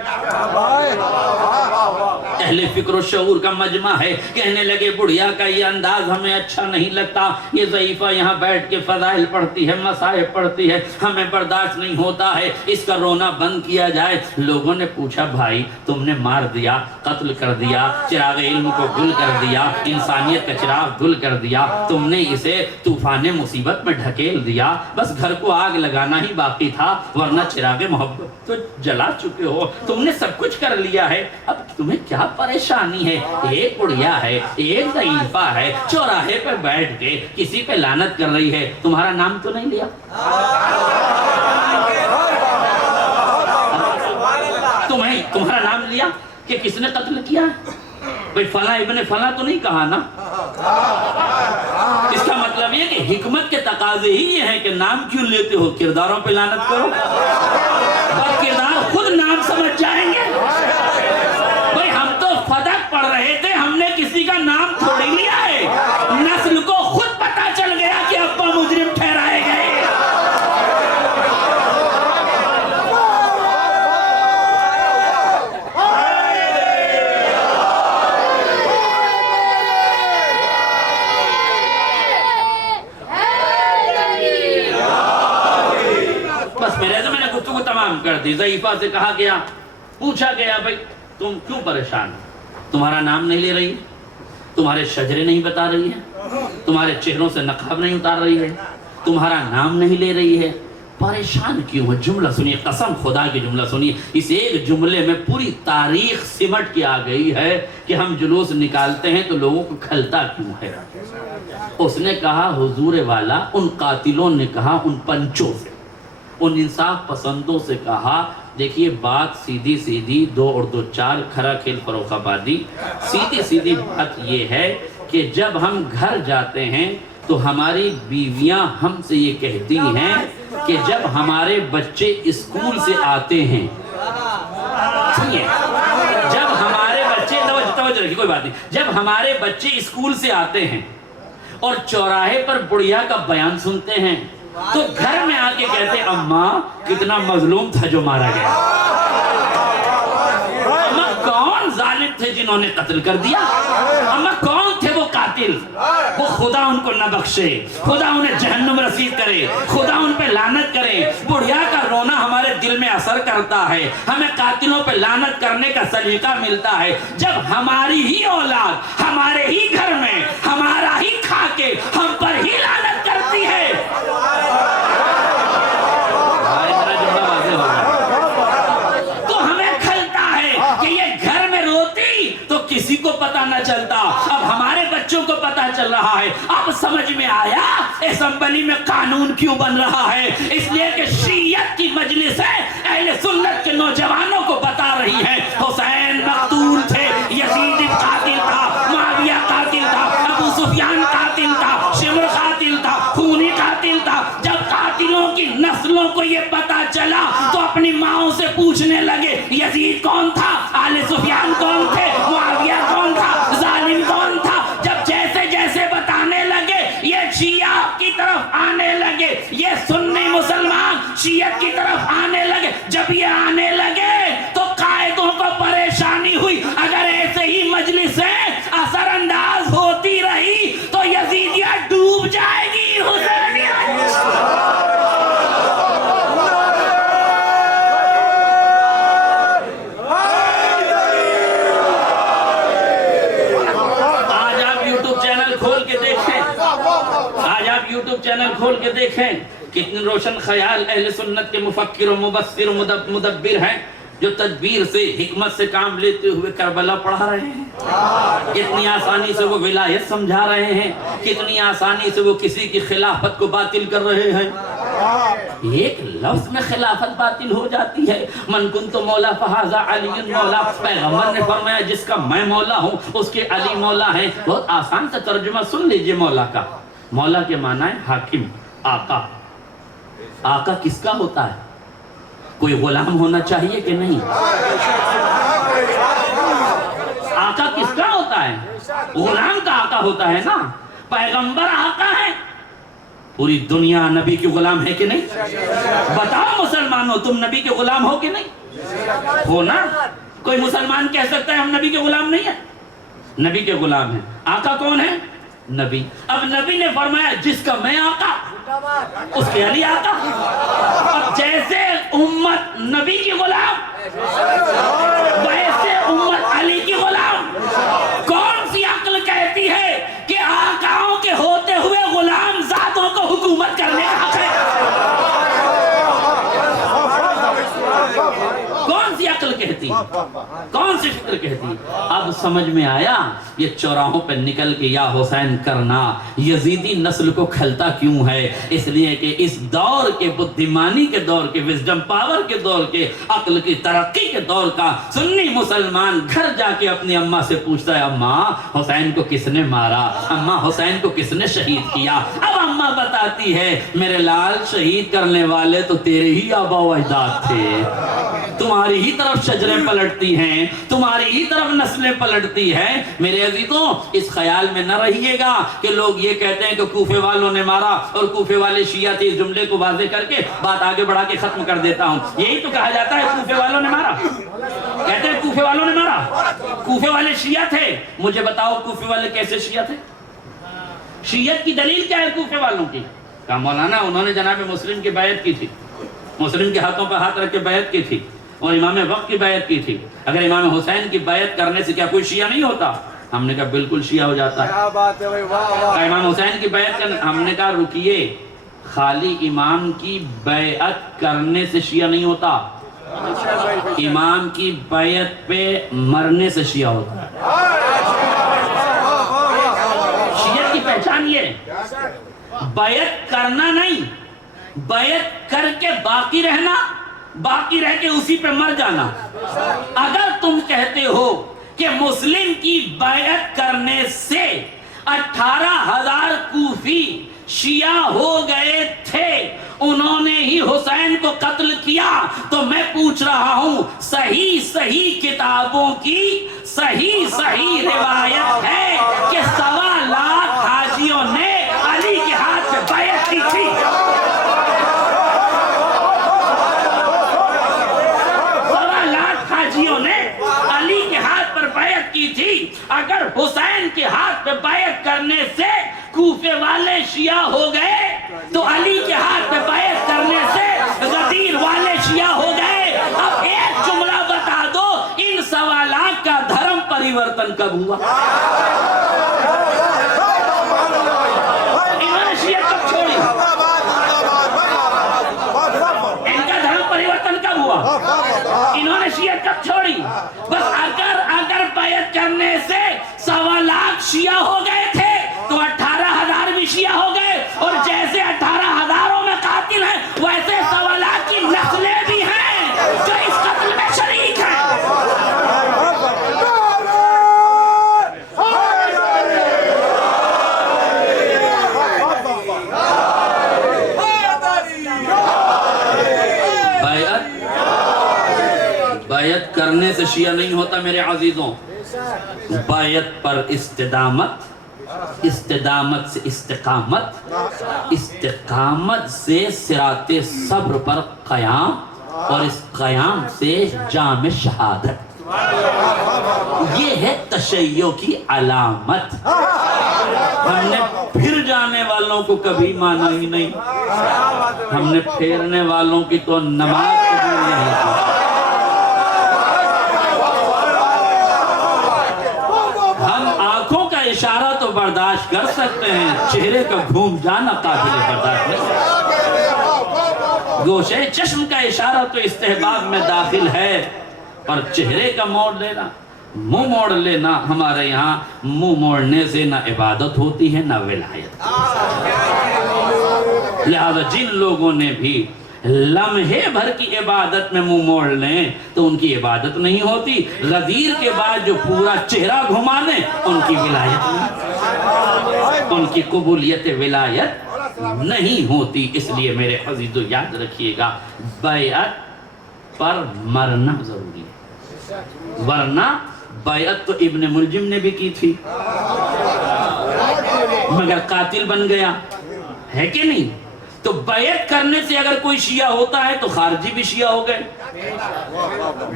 اہل فکر و شعور کا مجمع ہے, کہنے لگے بڑھیا کا یہ انداز ہمیں اچھا نہیں لگتا, یہ ضعیفہ یہاں بیٹھ کے فضائل پڑھتی ہے, مصائب پڑھتی ہے, ہمیں برداشت نہیں ہوتا ہے, اس کا رونا بند کیا جائے. لوگوں نے پوچھا بھائی تم نے مار دیا, قتل کر دیا, چراغ علم کو گل کر دیا, انسانیت کا چراغ گل کر دیا, تم نے اسے طوفان مصیبت میں ڈھکیل دیا, بس گھر کو آگ لگانا ہی باقی تھا, ورنہ چراغ محبت تو جلا چکے ہو, تم نے سب کچھ کر لیا ہے, اب تمہیں کیا پریشانی ہے؟ ایک بڑھیا ہے, ایک ضعیفہ ہے, چوراہے پہ بیٹھ کے کسی پہ لعنت کر رہی ہے, تمہارا نام تو نہیں لیا, تمہارا نام لیا کہ کس نے قتل کیا ہے؟ بھئی فلاں ابن فلاں تو نہیں کہا نا. اس کا مطلب یہ کہ حکمت کے تقاضے ہی یہ ہیں کہ نام کیوں لیتے ہو, کرداروں پہ لعنت کرو, اور کردار خود نام سمجھ جائیں گے. بھئی ہم تو فدق پڑھ رہے تھے, ہم نے کسی کا نام تھوڑی لیا ہے, نسل کو خود پتا چل گیا کہ ابا مجرم ٹھہرائے گئے. کر دی. ضعیفہ سے کہا گیا, پوچھا گیا بھئی تم کیوں پریشان ہو, تمہارا نام نہیں لے رہی, تمہارے شجرے نہیں بتا رہی ہے, تمہارے چہروں سے نقاب نہیں اتار رہی ہے, تمہارا نام نہیں لے رہی ہے, پریشان کیوں ہو؟ جملہ سنیے, قسم خدا کی جملہ سنیے, اس ایک جملے میں پوری تاریخ سمٹ کے آ گئی ہے کہ ہم جلوس نکالتے ہیں تو لوگوں کو کھلتا کیوں ہے. اس نے کہا حضور والا, ان قاتلوں نے کہا ان پنچوں سے, ان انصاف پسندوں سے کہا دیکھیے بات سیدھی سیدھی 2 اور 2 4 کھرا کھیل فروخ آبادی. سیدھی سیدھی بات یہ ہے کہ جب ہم گھر جاتے ہیں تو ہماری بیویاں ہم سے یہ کہتی ہیں کہ جب ہمارے بچے اسکول سے آتے ہیں, جب ہمارے بچے, توجہ رکھیے کوئی بات نہیں, جب ہمارے بچے اسکول سے آتے ہیں اور چوراہے پر بڑھیا کا بیان سنتے ہیں تو گھر میں آ کے کہتے اماں کتنا مظلوم تھا جو مارا گیا, اماں کون ظالم تھے جنہوں نے قتل کر دیا, اماں کون تھے وہ قاتل, وہ خدا ان کو نہ بخشے, خدا انہیں جہنم رسید کرے, خدا ان پہ لعنت کرے. بڑھیا کا رونا ہمارے دل میں اثر کرتا ہے, ہمیں قاتلوں پہ لعنت کرنے کا سلیقہ ملتا ہے جب ہماری ہی اولاد ہمارے ہی گھر میں ہمارا ہی کھا کے ہم پر ہی لعنت کرتی ہے. تو ہمیں کھلتا ہے کہ یہ گھر میں روتی تو کسی کو پتا نہ چلتا, اب ہمارے بچوں کو پتا چل رہا ہے. اب سمجھ میں آیا اسمبلی میں قانون کیوں بن رہا ہے, اس لیے کہ شیعت کی مجلس ہے, اہل سنت کے نوجوانوں کو بتا رہی ہے حسین مقتول تھے, یزید قاتل تھا, معاویہ قاتل تھا, ابو سفیان قاتل تھا, شمر قاتل تھا, خونی قاتل تھا. جب قاتلوں کی نسلوں کو یہ پتا چلا تو اپنی ماؤں سے پوچھنے لگے یزید کون تھا, آل سفیان کون تھے, معاویہ کون تھا, ظالم کون تھا. جب جیسے جیسے بتانے لگے شیعت کی طرف آنے لگے. جب یہ آنے لگے تو قائدوں کو پریشانی ہوئی. اگر ایسے ہی مجلسیں اثر انداز ہوتی رہی تو یزیدیہ ڈوب جائے گی. چینل کھول کے دیکھیں کتنے روشن خیال اہل سنت کے مفکر و مبصر و مدبر ہیں جو تدبیر سے حکمت سے کام لیتے ہوئے کربلا پڑھا رہے ہیں. کتنی آسانی سے وہ ولایت سمجھا رہے ہیں, کتنی آسانی سے وہ کسی کی خلافت کو باطل کر رہے ہیں. ایک لفظ میں خلافت باطل ہو جاتی ہے. من کنت مولا فہذا علی مولا. پیغمبر نے فرمایا جس کا میں مولا ہوں اس کے علی مولا ہیں. بہت آسان سے ترجمہ سن لیجئے مولا کا. مولا کے معنی ہے حاکم, آقا. آقا کس کا ہوتا ہے؟ کوئی غلام ہونا چاہیے کہ نہیں؟ آقا کس کا ہوتا ہے؟ غلام کا آقا ہوتا ہے نا. پیغمبر آقا ہے. پوری دنیا نبی کے غلام ہے کہ نہیں؟ بتاؤ مسلمانوں, تم نبی کے غلام ہو کہ نہیں؟ ہو نا. کوئی مسلمان کہہ سکتا ہے ہم نبی کے غلام نہیں ہیں؟ نبی کے غلام ہیں. آقا کون ہے؟ نبی. اب نبی نے فرمایا جس کا میں آقا اس کے علی آقا. اب جیسے امت نبی کی غلام ویسے امت علی کی غلام. کون سی عقل کہتی ہے کہ آقاؤں کے ہوتے ہوئے غلام ذاتوں کو حکومت کرنے کا حق ہے؟ کون سی عقل کہتی, کون سی فکر کہتی؟ اب سمجھ میں آیا یہ چوراہوں پہ نکل کے یا حسین کرنا یزیدی نسل کو کھلتا کیوں ہے. اس لیے کہ اس دور کے بدھیمانی کے دور کے وزڈم پاور کے دور کے عقل کی ترقی کے دور کا سنی مسلمان گھر جا کے اپنی اماں سے پوچھتا ہے اماں حسین کو کس نے مارا, اماں حسین کو کس نے شہید کیا. اب اماں بتاتی ہے میرے لال شہید کرنے والے تو تیرے ہی آبا و اجداد تھے. تمہاری ہی طرف شجریں پلٹتی ہیں, تمہاری ہی طرف نسلیں پلٹتی ہیں. میرے عزیزوں اس خیال میں نہ رہیے گا کہ لوگ یہ کہتے ہیں کہ کوفے والوں نے مارا اور کوفے والے شیعہ تھے. اس جملے کو واضح کر کے بات آگے بڑھا کے ختم کر دیتا ہوں. یہی تو کہا جاتا ہے کوفے والوں نے مارا. کہتے ہیں کوفے والوں نے مارا, کوفے والے شیعہ تھے. مجھے بتاؤ کوفے والے کیسے شیعہ تھے؟ شیعت کی دلیل کیا ہے کوفے والوں کی؟ کہا مولانا انہوں نے جناب مسلم کی بیعت کی تھی, مسلم کے ہاتھوں پر ہاتھ رکھ کے بیعت کی تھی اور امام وقت کی بیعت کی تھی. اگر امام حسین کی بیعت کرنے سے کیا کوئی شیعہ نہیں ہوتا؟ ہم نے کہا بالکل شیعہ ہو جاتا ہے. امام حسین کی بیعت کرنے, ہم نے کہا رکیے, خالی امام کی بیعت کرنے سے شیعہ نہیں ہوتا, امام کی بیعت پہ مرنے سے شیعہ ہوتا ہے. شیعت کی پہچان یہ بیعت کرنا نہیں, بیعت کر کے باقی رہنا, باقی رہ کے اسی پہ مر جانا. اگر تم کہتے ہو کہ مسلم کی بیعت کرنے سے 18,000 کوفی شیعہ ہو گئے تھے, انہوں نے ہی حسین کو قتل کیا, تو میں پوچھ رہا ہوں صحیح صحیح کتابوں کی صحیح صحیح روایت ہے کہ 1.25 لاکھ حاجیوں نے علی کے ہاتھ پہ بیعت کی تھی. 1.25 لاکھ حاجیوں نے علی کے ہاتھ پر بیعت کی تھی. اگر حسین کے ہاتھ پہ بیعت کرنے سے کوفے والے شیعہ ہو گئے تو علی کے ہاتھ پہ بیعت کرنے سے غدیر والے شیعہ ہو گئے. اب ایک جملہ بتا دو, ان سوالات کا دھرم پریورتن کب ہوا؟ انہوں نے شیعہ کب چھوڑی؟ ان کا دھرم پریورتن کب ہوا؟ انہوں نے شیعہ کب چھوڑی؟ بس اگر بیعت کرنے سے 1.25 لاکھ شیعہ ہو گئے تھے تو 18,000 بھی شیعہ ہو گئے, اور جیسے 18,000 میں قاتل ہیں ویسے 1.25 لاکھ کی نسلیں بھی ہیں جو اس قتل میں شریک ہیں. بیعت کرنے سے شیعہ نہیں ہوتا میرے عزیزوں, بیعت پر استدامت استدامت سے استقامت، استقامت سے صراط صبر پر قیام، اور اس قیام سے جام شہادت۔ یہ ہے تشیع کی علامت۔ ہم نے پھر جانے والوں کو کبھی مانا ہی نہیں، ہم نے پھیرنے والوں کی تو نماز قبول نہیں کی۔ ہم آنکھوں کا اشارہ تو برداشت کر سکتے ہیں، چہرے کا گھوم جانا قابل برداشت نہیں۔ گوشے چشم کا اشارہ تو استحباب میں داخل ہے، پر چہرے کا موڑ لینا، منہ موڑ لینا، ہمارے یہاں منہ موڑنے سے نہ عبادت ہوتی ہے نہ ولایت۔ لہذا جن لوگوں نے بھی لمحے بھر کی عبادت میں منہ موڑ لیں تو ان کی عبادت نہیں ہوتی، غدیر کے بعد جو پورا چہرہ گھما دیں ان کی ولایت نہیں، ان کی قبولیت ولایت نہیں ہوتی۔ اس لیے میرے عزیزو یاد رکھیے گا، بیعت پر مرنا ضروری ہے، ورنہ بیعت تو ابن ملجم نے بھی کی تھی مگر قاتل بن گیا، ہے کہ نہیں؟ تو بیعت کرنے سے اگر کوئی شیعہ ہوتا ہے تو خارجی بھی شیعہ ہو گئے،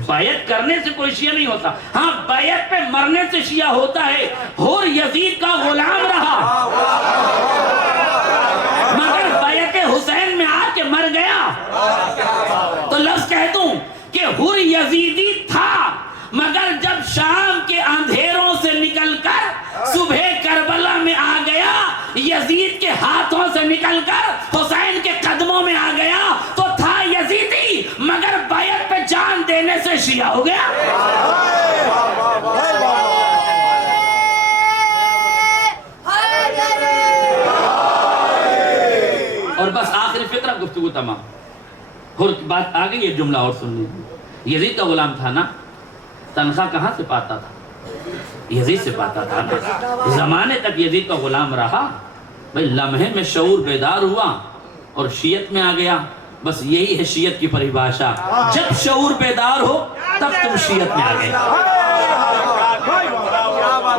بیعت کرنے سے کوئی شیعہ نہیں ہوتا۔ ہاں بیعت پہ مرنے سے شیعہ ہوتا ہے۔ حور یزید کا غلام رہا مگر بیعت حسین میں آ کے مر گیا، تو لفظ کہہ دوں کہ حور یزیدی تھا مگر جب شام کے اندھیروں سے نکل کر صبح کربلا میں آ گیا، یزید کے ہاتھوں سے نکل کر حسین کے قدموں میں آ گیا، تو تھا یزیدی مگر بیعت پہ جان دینے سے شیعہ ہو گیا۔ اور بس آخری فقرہ گفتگو تمام، اور بات آ گئی، ایک جملہ اور سن لیجیے۔ یزید کا غلام تھا نا، تنخواہ کہاں سے پاتا تھا؟ یزید سے پاتا تھا نا۔ زمانے تک یزید کا غلام رہا، بھئی لمحے میں شعور بیدار ہوا اور شیعت میں آ گیا۔ بس یہی ہے شیعت کی پریبھاشا، جب شعور بیدار ہو تب تم شیعت میں آ گئے۔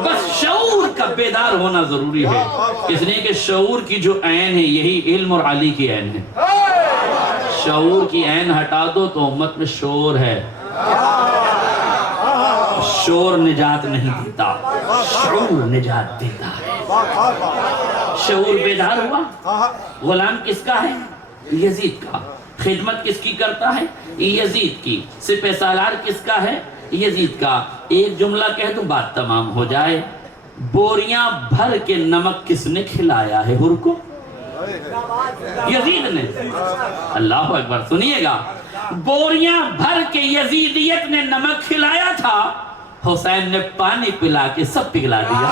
بس شعور کا بیدار ہونا ضروری ہے، اس لیے کہ شعور کی جو عین ہے یہی علم اور علی کی عین ہے۔ شعور کی عین ہٹا دو تو امت میں شور ہے، شور نجات نہیں دیتا، شعور نجات دیتا ہے۔ شعور بیدار ہوا، غلام کس کا ہے؟ یزید کا۔ خدمت کس کی کرتا ہے؟ یزید کی۔ سپہ سالار کس کا ہے؟ یزید کا۔ ایک جملہ کہہ دوں بات تمام ہو جائے، بوریاں بھر کے نمک کس نے کھلایا ہے حر کو؟ یزید نے۔ اللہ اکبر، سنیے گا، بوریاں بھر کے یزیدیت نے نمک کھلایا تھا، حسین نے پانی پلا کے سب پگھلا دیا۔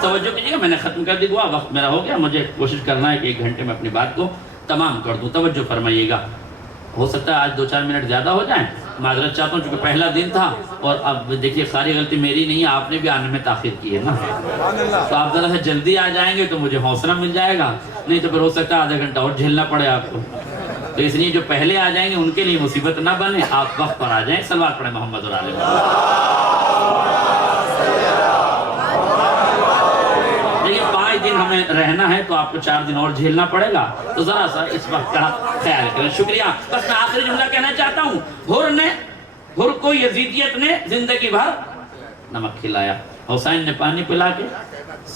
توجہ کیجیے گا، میں نے ختم کر دی دعا، وقت میرا ہو گیا، مجھے کوشش کرنا ہے کہ 1 گھنٹے میں اپنی بات کو تمام کر دوں۔ توجہ فرمائیے گا، ہو سکتا ہے آج 2-4 منٹ زیادہ ہو جائیں، معذرت چاہتا ہوں چونکہ پہلا دن تھا، اور اب دیکھیے ساری غلطی میری نہیں ہے، آپ نے بھی آنے میں تاخیر کی ہے نا، تو آپ ذرا سے جلدی آ جائیں گے تو مجھے حوصلہ مل جائے گا، نہیں تو پھر ہو سکتا ہے آدھا گھنٹہ اور جھیلنا پڑے آپ کو۔ تو اس لیے جو پہلے آ جائیں گے ان کے لیے مصیبت نہ بنے، آپ وقت پر آ جائیں۔ صلوات پڑھیں محمد اور آل محمد۔ دن ہمیں رہنا ہے تو آپ کو 4 دن اور جھیلنا پڑے گا، تو ذرا سا اس وقت کا خیال کریں۔ شکریہ۔ بس میں آخری جملہ کہنا چاہتا ہوں، حر کو یزیدیت نے زندگی بھر نمک کھلایا، حسین نے پانی پلا کے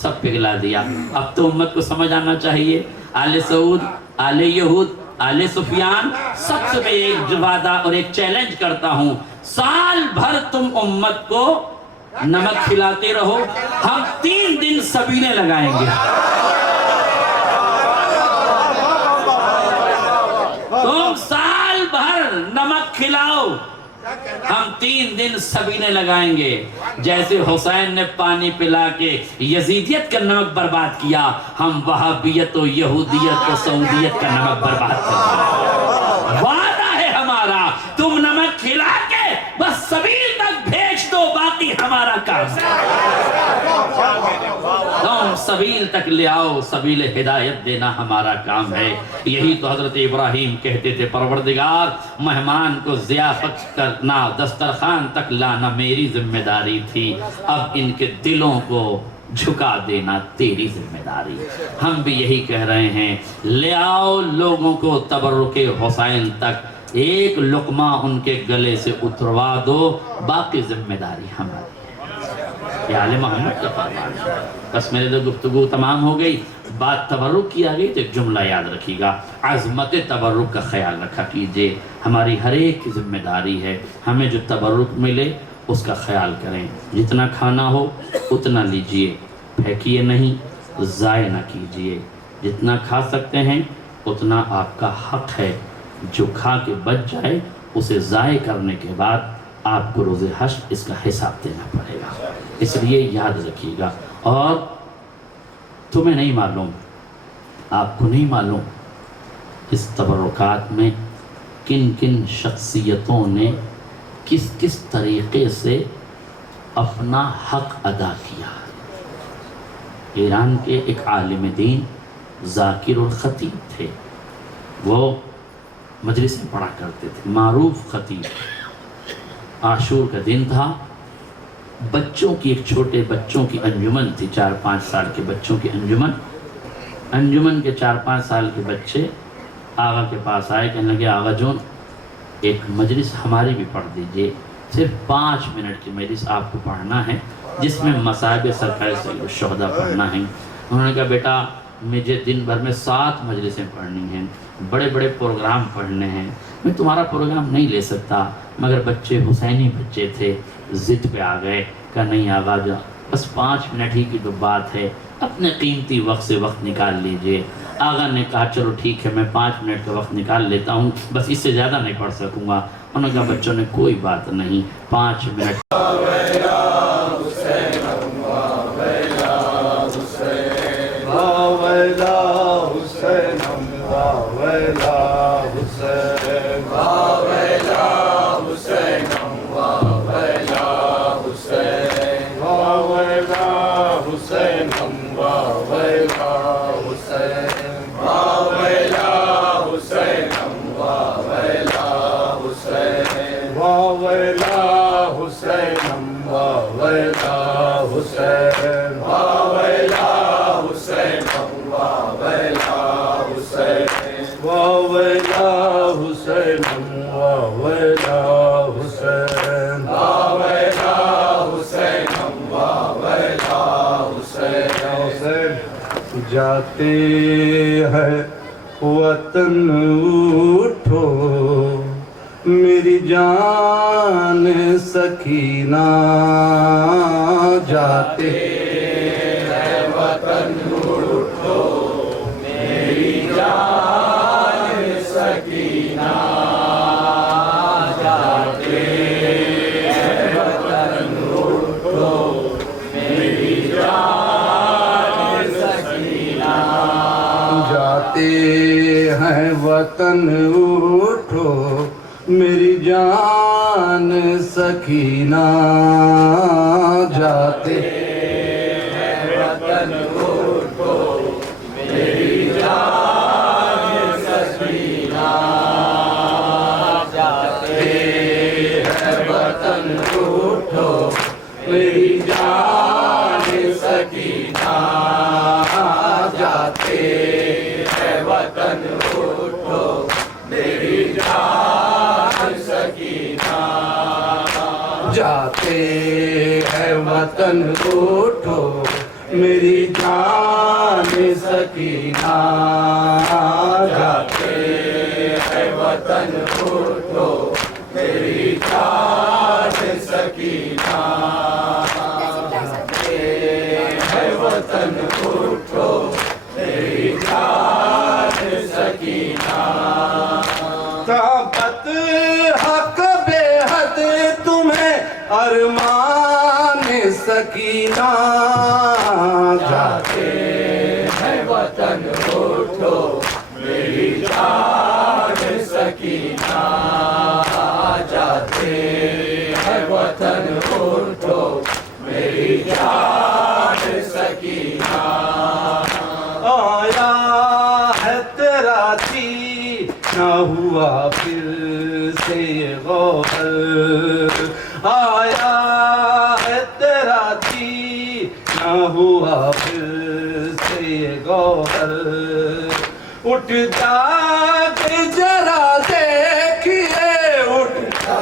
سب پگھلا دیا۔ اب تو امت کو سمجھ آنا چاہیے، آل سعود، آل یہود، آل سفیان، سب سے میں ایک وعدہ اور ایک چیلنج کرتا ہوں، سال بھر تم امت کو نمک کھلاتے رہو، ہم 3 دن سبیلے لگائیں گے۔ تم سال بھر نمک کھلاؤ، ہم 3 دن سبینے لگائیں گے، جیسے حسین نے پانی پلا کے یزیدیت کا نمک برباد کیا، ہم وہابیت و یہودیت و سعودیت کا نمک برباد کریں۔ وعدہ ہے ہمارا، تم نمک کھلا کے بس سبیل تک بھیج دو، باقی ہمارا کام ہے۔ تم سبیل تک لے آؤ، سبیل ہدایت دینا ہمارا کام ہے۔ یہی تو حضرت ابراہیم کہتے تھے، پروردگار مہمان کو ضیافت کرنا، دسترخوان تک لانا میری ذمہ داری تھی، اب ان کے دلوں کو جھکا دینا تیری ذمہ داری۔ ہم بھی یہی کہہ رہے ہیں، لے آؤ لوگوں کو تبرک حسین تک، ایک لقمہ ان کے گلے سے اتروا دو، باقی ذمہ داری ہماری۔ یہ آل محمد کا فرمان ہے۔ بس میرے تو گفتگو تمام ہو گئی، بات تبرک کی آ گئی تو ایک جملہ یاد رکھیے گا، عظمت تبرک کا خیال رکھا کیجئے۔ ہماری ہر ایک کی ذمہ داری ہے، ہمیں جو تبرک ملے اس کا خیال کریں، جتنا کھانا ہو اتنا لیجئے، پھینکیے نہیں، ضائع نہ کیجئے، جتنا کھا سکتے ہیں اتنا آپ کا حق ہے، جو کھا کے بچ جائے اسے ضائع کرنے کے بعد آپ کو روز حشر اس کا حساب دینا پڑے گا، اس لیے یاد رکھیے گا۔ اور تمہیں نہیں معلوم، آپ کو نہیں معلوم اس تبرکات میں کن کن شخصیتوں نے کس کس طریقے سے اپنا حق ادا کیا۔ ایران کے ایک عالم دین ذاکر الخطیب تھے، وہ مجلسیں پڑھا کرتے تھے، معروف خطیب۔ عاشور کا دن تھا، بچوں کی، ایک چھوٹے بچوں کی انجمن تھی، 4-5 سال کے بچوں کی انجمن کے 4-5 سال کے بچے آغا کے پاس آئے، کہنے لگے آغا جون ایک مجلس ہماری بھی پڑھ دیجئے، صرف 5 منٹ کی مجلس آپ کو پڑھنا ہے، جس میں مصائب سرکار سید الشہداء پڑھنا ہے۔ انہوں نے کہا بیٹا مجھے دن بھر میں 7 مجلسیں پڑھنی ہیں، بڑے بڑے پروگرام پڑھنے ہیں، میں تمہارا پروگرام نہیں لے سکتا، مگر بچے حسینی بچے تھے، ضد پہ آ گئے، کہا نہیں آغا جا بس 5 منٹ ہی کی تو بات ہے، اپنے قیمتی وقت سے وقت نکال لیجئے۔ آغا نے کہا چلو ٹھیک ہے، میں 5 منٹ کا وقت نکال لیتا ہوں، بس اس سے زیادہ نہیں پڑھ سکوں گا۔ انہوں نے کہا بچوں نے کوئی بات نہیں، 5 منٹ۔ جاتے ہیں وطن اٹھو میری جان سکینہ، جاتے ہیں وطن اٹھو میری جان سکینہ، جاتے ہیں وطن اٹھو میری جان سکینہ، جاتے ہیں وطن اٹھو میری جان سکینہ، جاتے ہیں وطن اٹھو میری جان سکینہ، جاتے ہیں وطن اٹھو میری جان سکینہ، جاتے ہیں وطن اٹھو میری جان سکینہ، جاتے ہیں وطن اٹھو میری جان سکینہ، جاتے ہیں وطن اٹھو میری جان سکینہ، جاتے ہیں وطن اٹھو میری جان سکینہ، طاقت حق بے حد ارمان سکینہ جاتے ہیں وطن اٹھو میری جان سکینہ جاتے ہیں وطن اٹھو میری جان سکینہ آیا ہے تیرا تھی نہ ہوا پھر سے یہ غوغل آیا ہے تیرا تھی نہ ہوا پھر سے یہ غوغل اٹھ جا کے ذرا دیکھیے اٹھ جا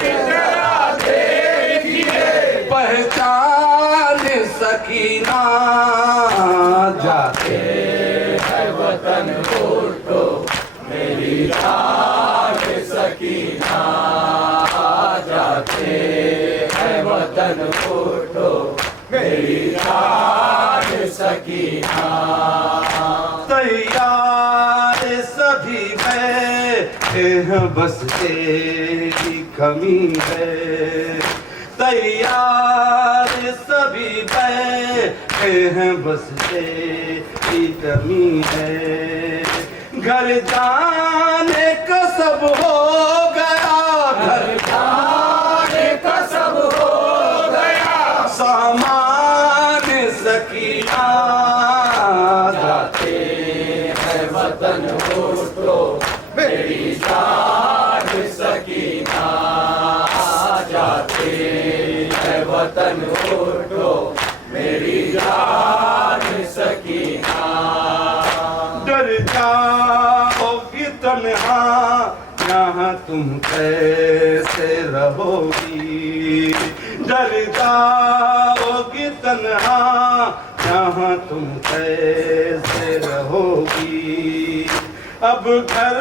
کے ذرا دیکھیے پہچان سکینہ جاتے ہے وطن اٹھو میری جان سکینہ جاتے ہے وطن اٹھو میری جان سکینہ تیار سبھی بیٹھے ہیں بس تیری کمی ہے تیار سبھی بیٹھے ہیں بس تیری کمی ہے گھر جانے کا سب ہو گیا گھر جانے کا سب ہو گیا سامان سکینہ جاتے ہے وطن اٹھو میری جان سکینہ جاتے ہے وطن اٹھو میری جان سکینہ ڈر جاؤ گی تنہا یہاں تم کیسے رہو گی ڈر جاؤ گی تنہا یہاں تم کیسے رہو گی اب گھر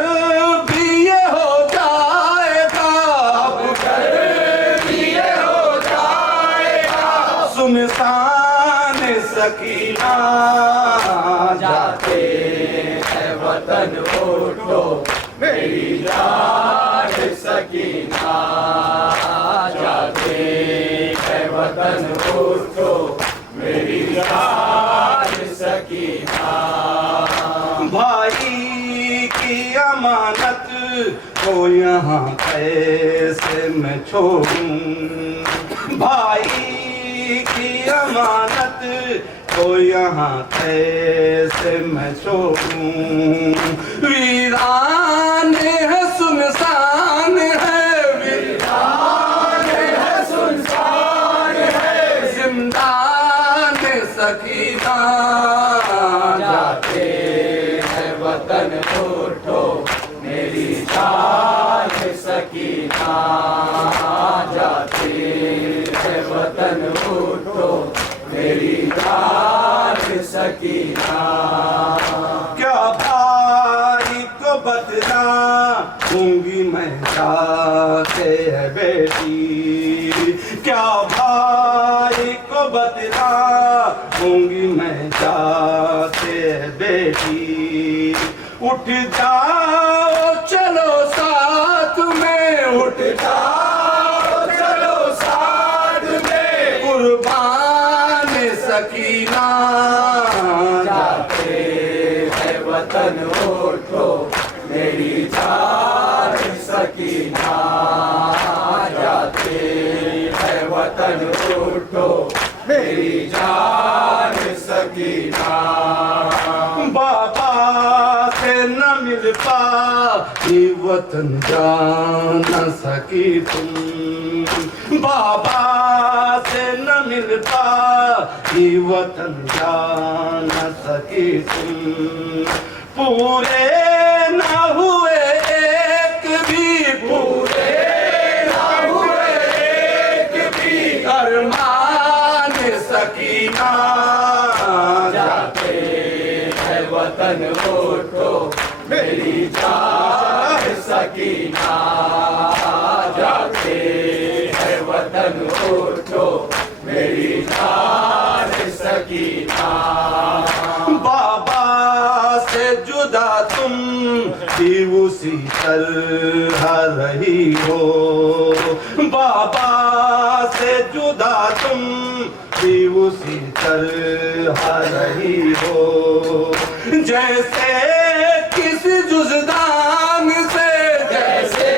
بھی یہ ہو جائے گا اب گھر بھی یہ ہو جائے گا سنسان سکینہ جاتے ہے وطن اٹھو میری جان سکینہ جاتے ہے وطن اٹھو میری جان سکینہ بھائی کی امانت کو یہاں کیسے میں چھوڑوں بھائی کی امانت کو یہاں کیسے میں چھوڑوں ویران ہے سنسان ہے ویران ہے سنسان ہے زندان سکینہ جاتے ہے وطن اٹھو میری جان سکینہ جاتے ہے وطن اٹھو میری جان سکینہ کیا بھائی کو بتلا ہوں گی میں جاتے ہے بیٹی کیا بھائی کو بتلا ہوں گی میں جاتے ہے بیٹی اٹھ جاؤ چلو ساتھ میں اٹھ جاؤ چلو ساتھ میں قربان سکینہ جاتے ہے وطن اٹھو میری جان سکینہ جاتے ہے وطن اٹھو میری جان سکینہ بابا سے نہ مل پائی وطن جا نہ سکی تم بابا سے نہ مل پائی وطن جا نہ سکی تم پورے نہ ہوئے ایک بھی پورے نہ ہوئے ایک بھی ارمان سکینہ جاتے ہے وطن اٹھو میری جان سکینہ جاتے ہے وطن اٹھو میری جان سکینہ بابا سے جدا تم بھی اسی طرح رہی ہو بابا بھی اسی طرح رہی ہو، جیسے کسی جزدان سے، جیسے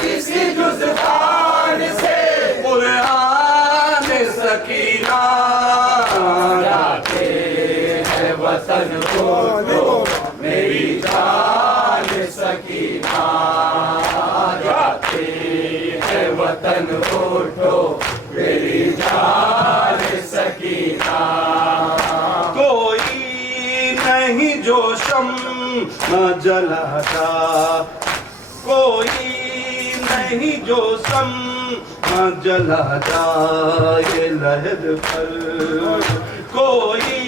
کسی جزدان سے قرآن سکینہ جاتے ہیں وطن کو میری جان سکینہ، جاتے ہیں وطن کو میری جان سکینہ. کوئی نہیں جو شمع جلاتا، کوئی نہیں جو شمع جلاتا یہ لہد پر، کوئی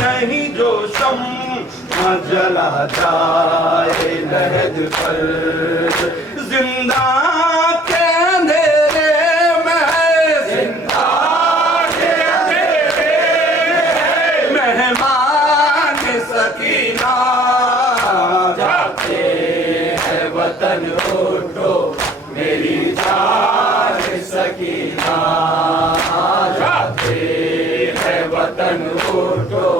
نہیں جو شمع جلاتا یہ لہد پر. زندہ کے اندھیرے میں، زندہ کے اندھیرے مہمان سکینہ جاتے ہیں وطن اٹھو میری جان سکینہ، جاتے ہیں وطن اٹھو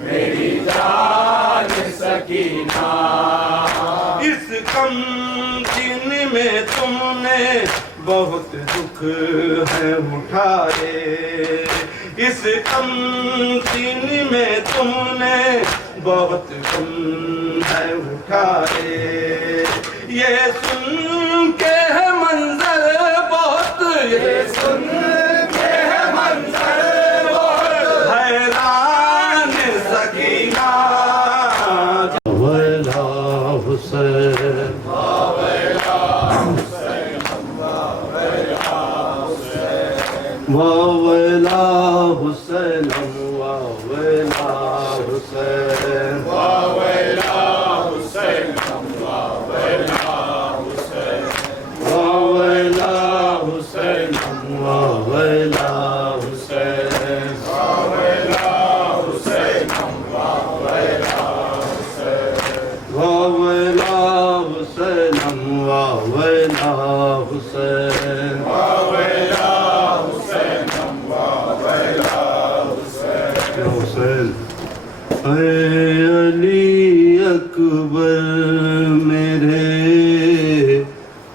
میری جان سکینہ. اس کم دن میں تم نے بہت دکھ ہے اٹھائے، اس کم دن میں تم نے بہت غم ہے اٹھائے. یہ سن کے ہے منظر بہت، یہ سن کے ہے منظر بہت حیران سکینہ. ویلا حسین ویلا حسین ویلا حسین ویلا حسین ویلا حسین ویلا حسین ویلا حسین ویلا حسین ویلا ویلا حسین ویلا حسین حسین. اے علی اکبر میرے،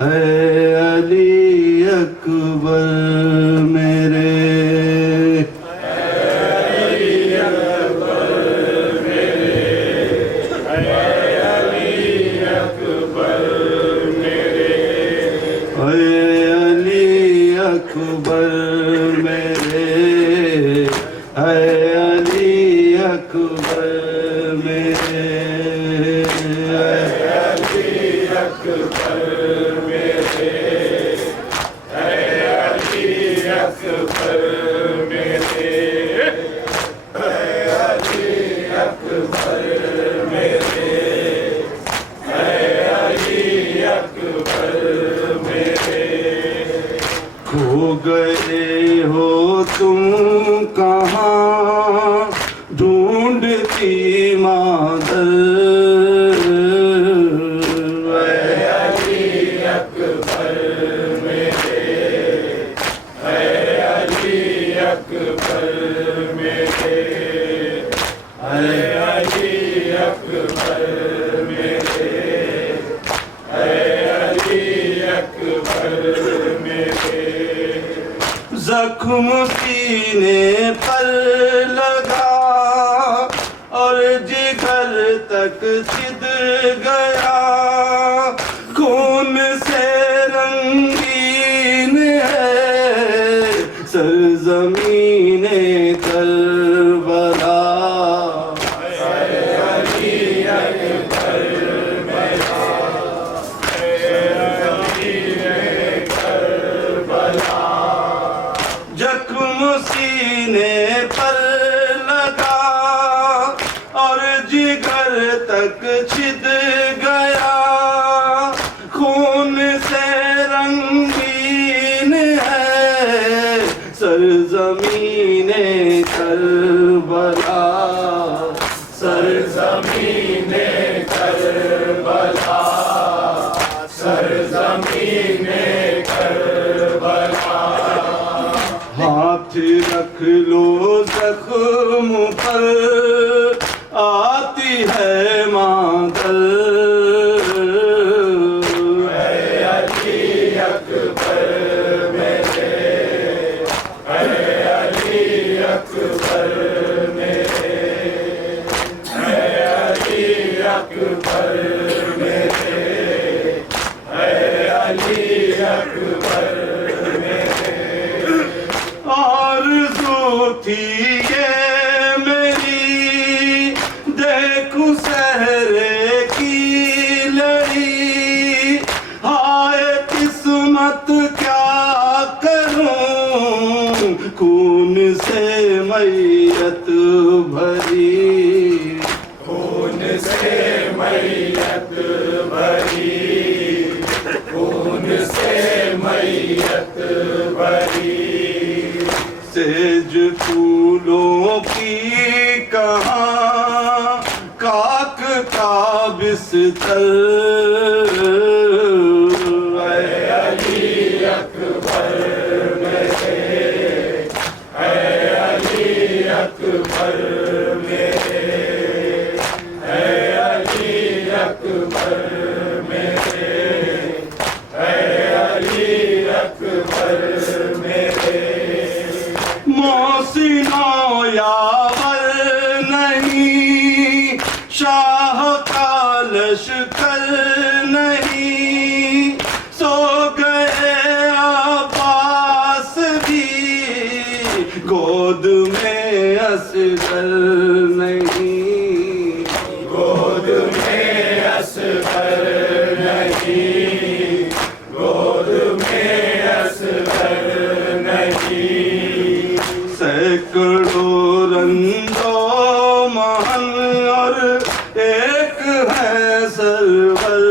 اے علی اکبر میرے، اے علی اکبر میرے، اے علی اکبر میرے، اے علی اکبر میرے، اے علی اکبر میرے، اے علی اکبر میرے، اے علی اکبر میرے. کھو گئے ہو تم کہاں ڈھونڈتی مادر، اے علی اکبر میرے، اے علی اکبر میرے، اے علی اکبر میرے، اے علی اکبر میرے. زخم سینے پر لگا اور جگر تک سد گیا، خون سے رنگین ہے سرزمین کربلا. زخم سینے پر بری خون سے میت بری سیج پھولوں کی کہاں کاک کا بستر اے علی اکبر میرے اے علی اکبر میرے اے علی اکبر میرے اے علی اکبر میرے محسنوں یاور نہیں شاہ کا لشکر نہیں سو گئے عباس بھی گود میں اصغر نہیں گود میں اصغر نہیں گود میں اصغر نہیں سینکڑوں رندوں مہن اور ایک ہے سرور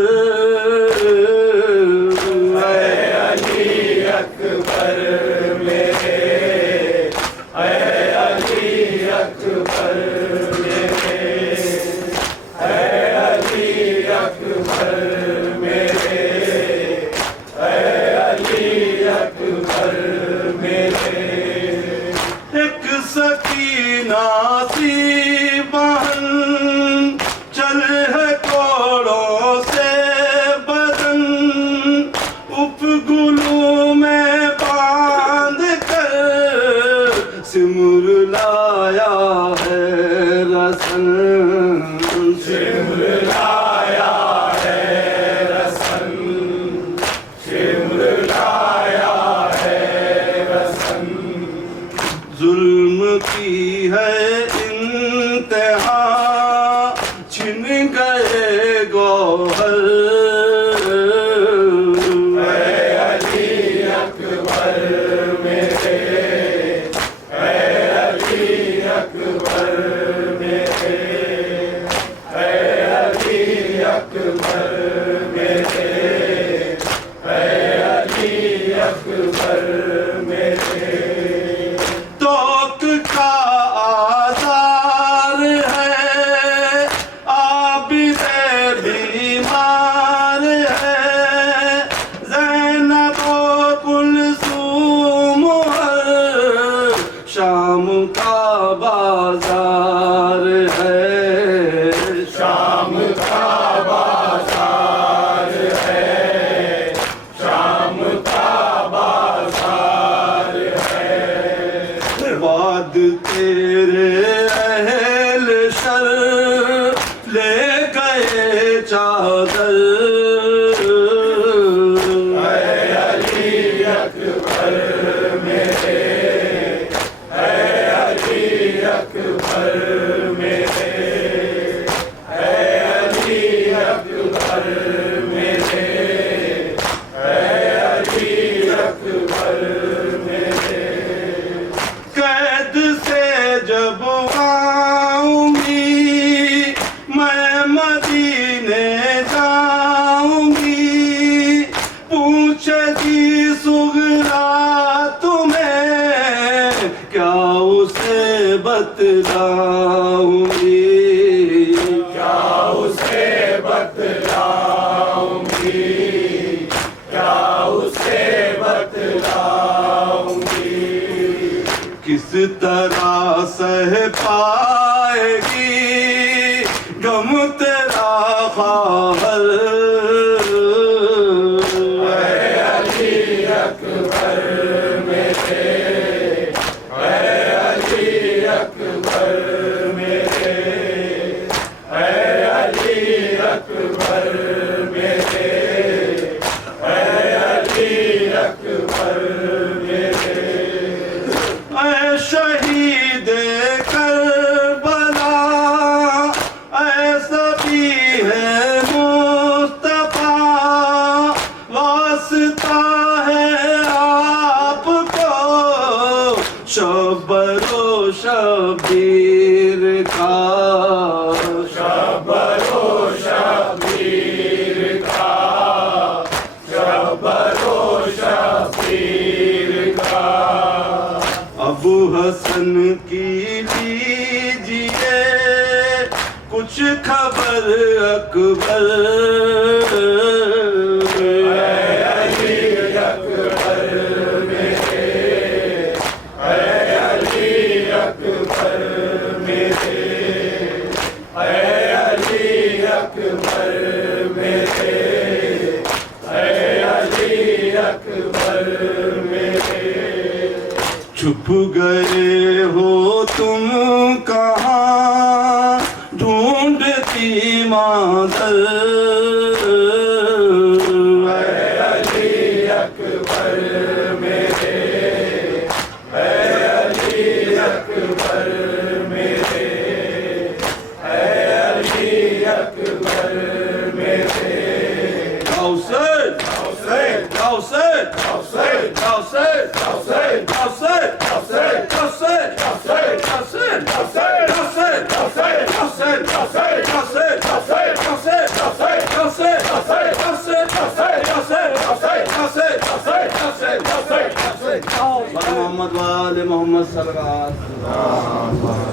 اے علی اکبر میرے اے علی اکبر میرے اے علی اکبر میرے اے علی اکبر میرے ایک سکینہ سی بہن چل ہے کوڑوں سے بدن اپ گلو میں باندھ کر سمر لایا ہے رسن شمر لایا ہے رسن شمر لایا ہے رسن ظلم کی ہے انتہا چھن گئے گوہر اے علی اکبر میرے اے علی اکبر میرے اے علی اکبر میرے اے علی اکبر میرے توک کا آزار ہے عابد بیمار ہے زینب و کلثوم ہر شام کا بازار ہے شام کا بازار ہے شام کا بازار ہے بعد تیرے اہل شر لے گئے چادر اے علی اکبر میرے اے علی اکبر میرے اے علی اکبر میرے اے علی اکبر میرے قید سے جب آؤں گی میں مدینے جاؤں گی پوچھے گی سغرا تمہیں کیا اسے بتلاؤں گی کیا اسے بتلاؤں گی کیا اسے بتلاؤں گی کس طرح سہ پائے گی غم تیرا خواہر اے علی اکبر میرے اے علی اکبر میرے اے علی اکبر میرے اے علی اکبر میرے اے شہید کربلا اے سبی ہے مصطفیٰ واسطہ ہے آپ کو شبر و شبیر کا شبر و شبیر وطن کی لیجیے کچھ خبر اکبر چھپ گئے ہو تم کہاں ڈھونڈتی مادر اے علی اکبر میرے اے علی اکبر میرے اے علی اکبر میرے حسین حسین حسین حسین حسین حسین محمد وآل محمد صلی اللہ علیہ وسلم.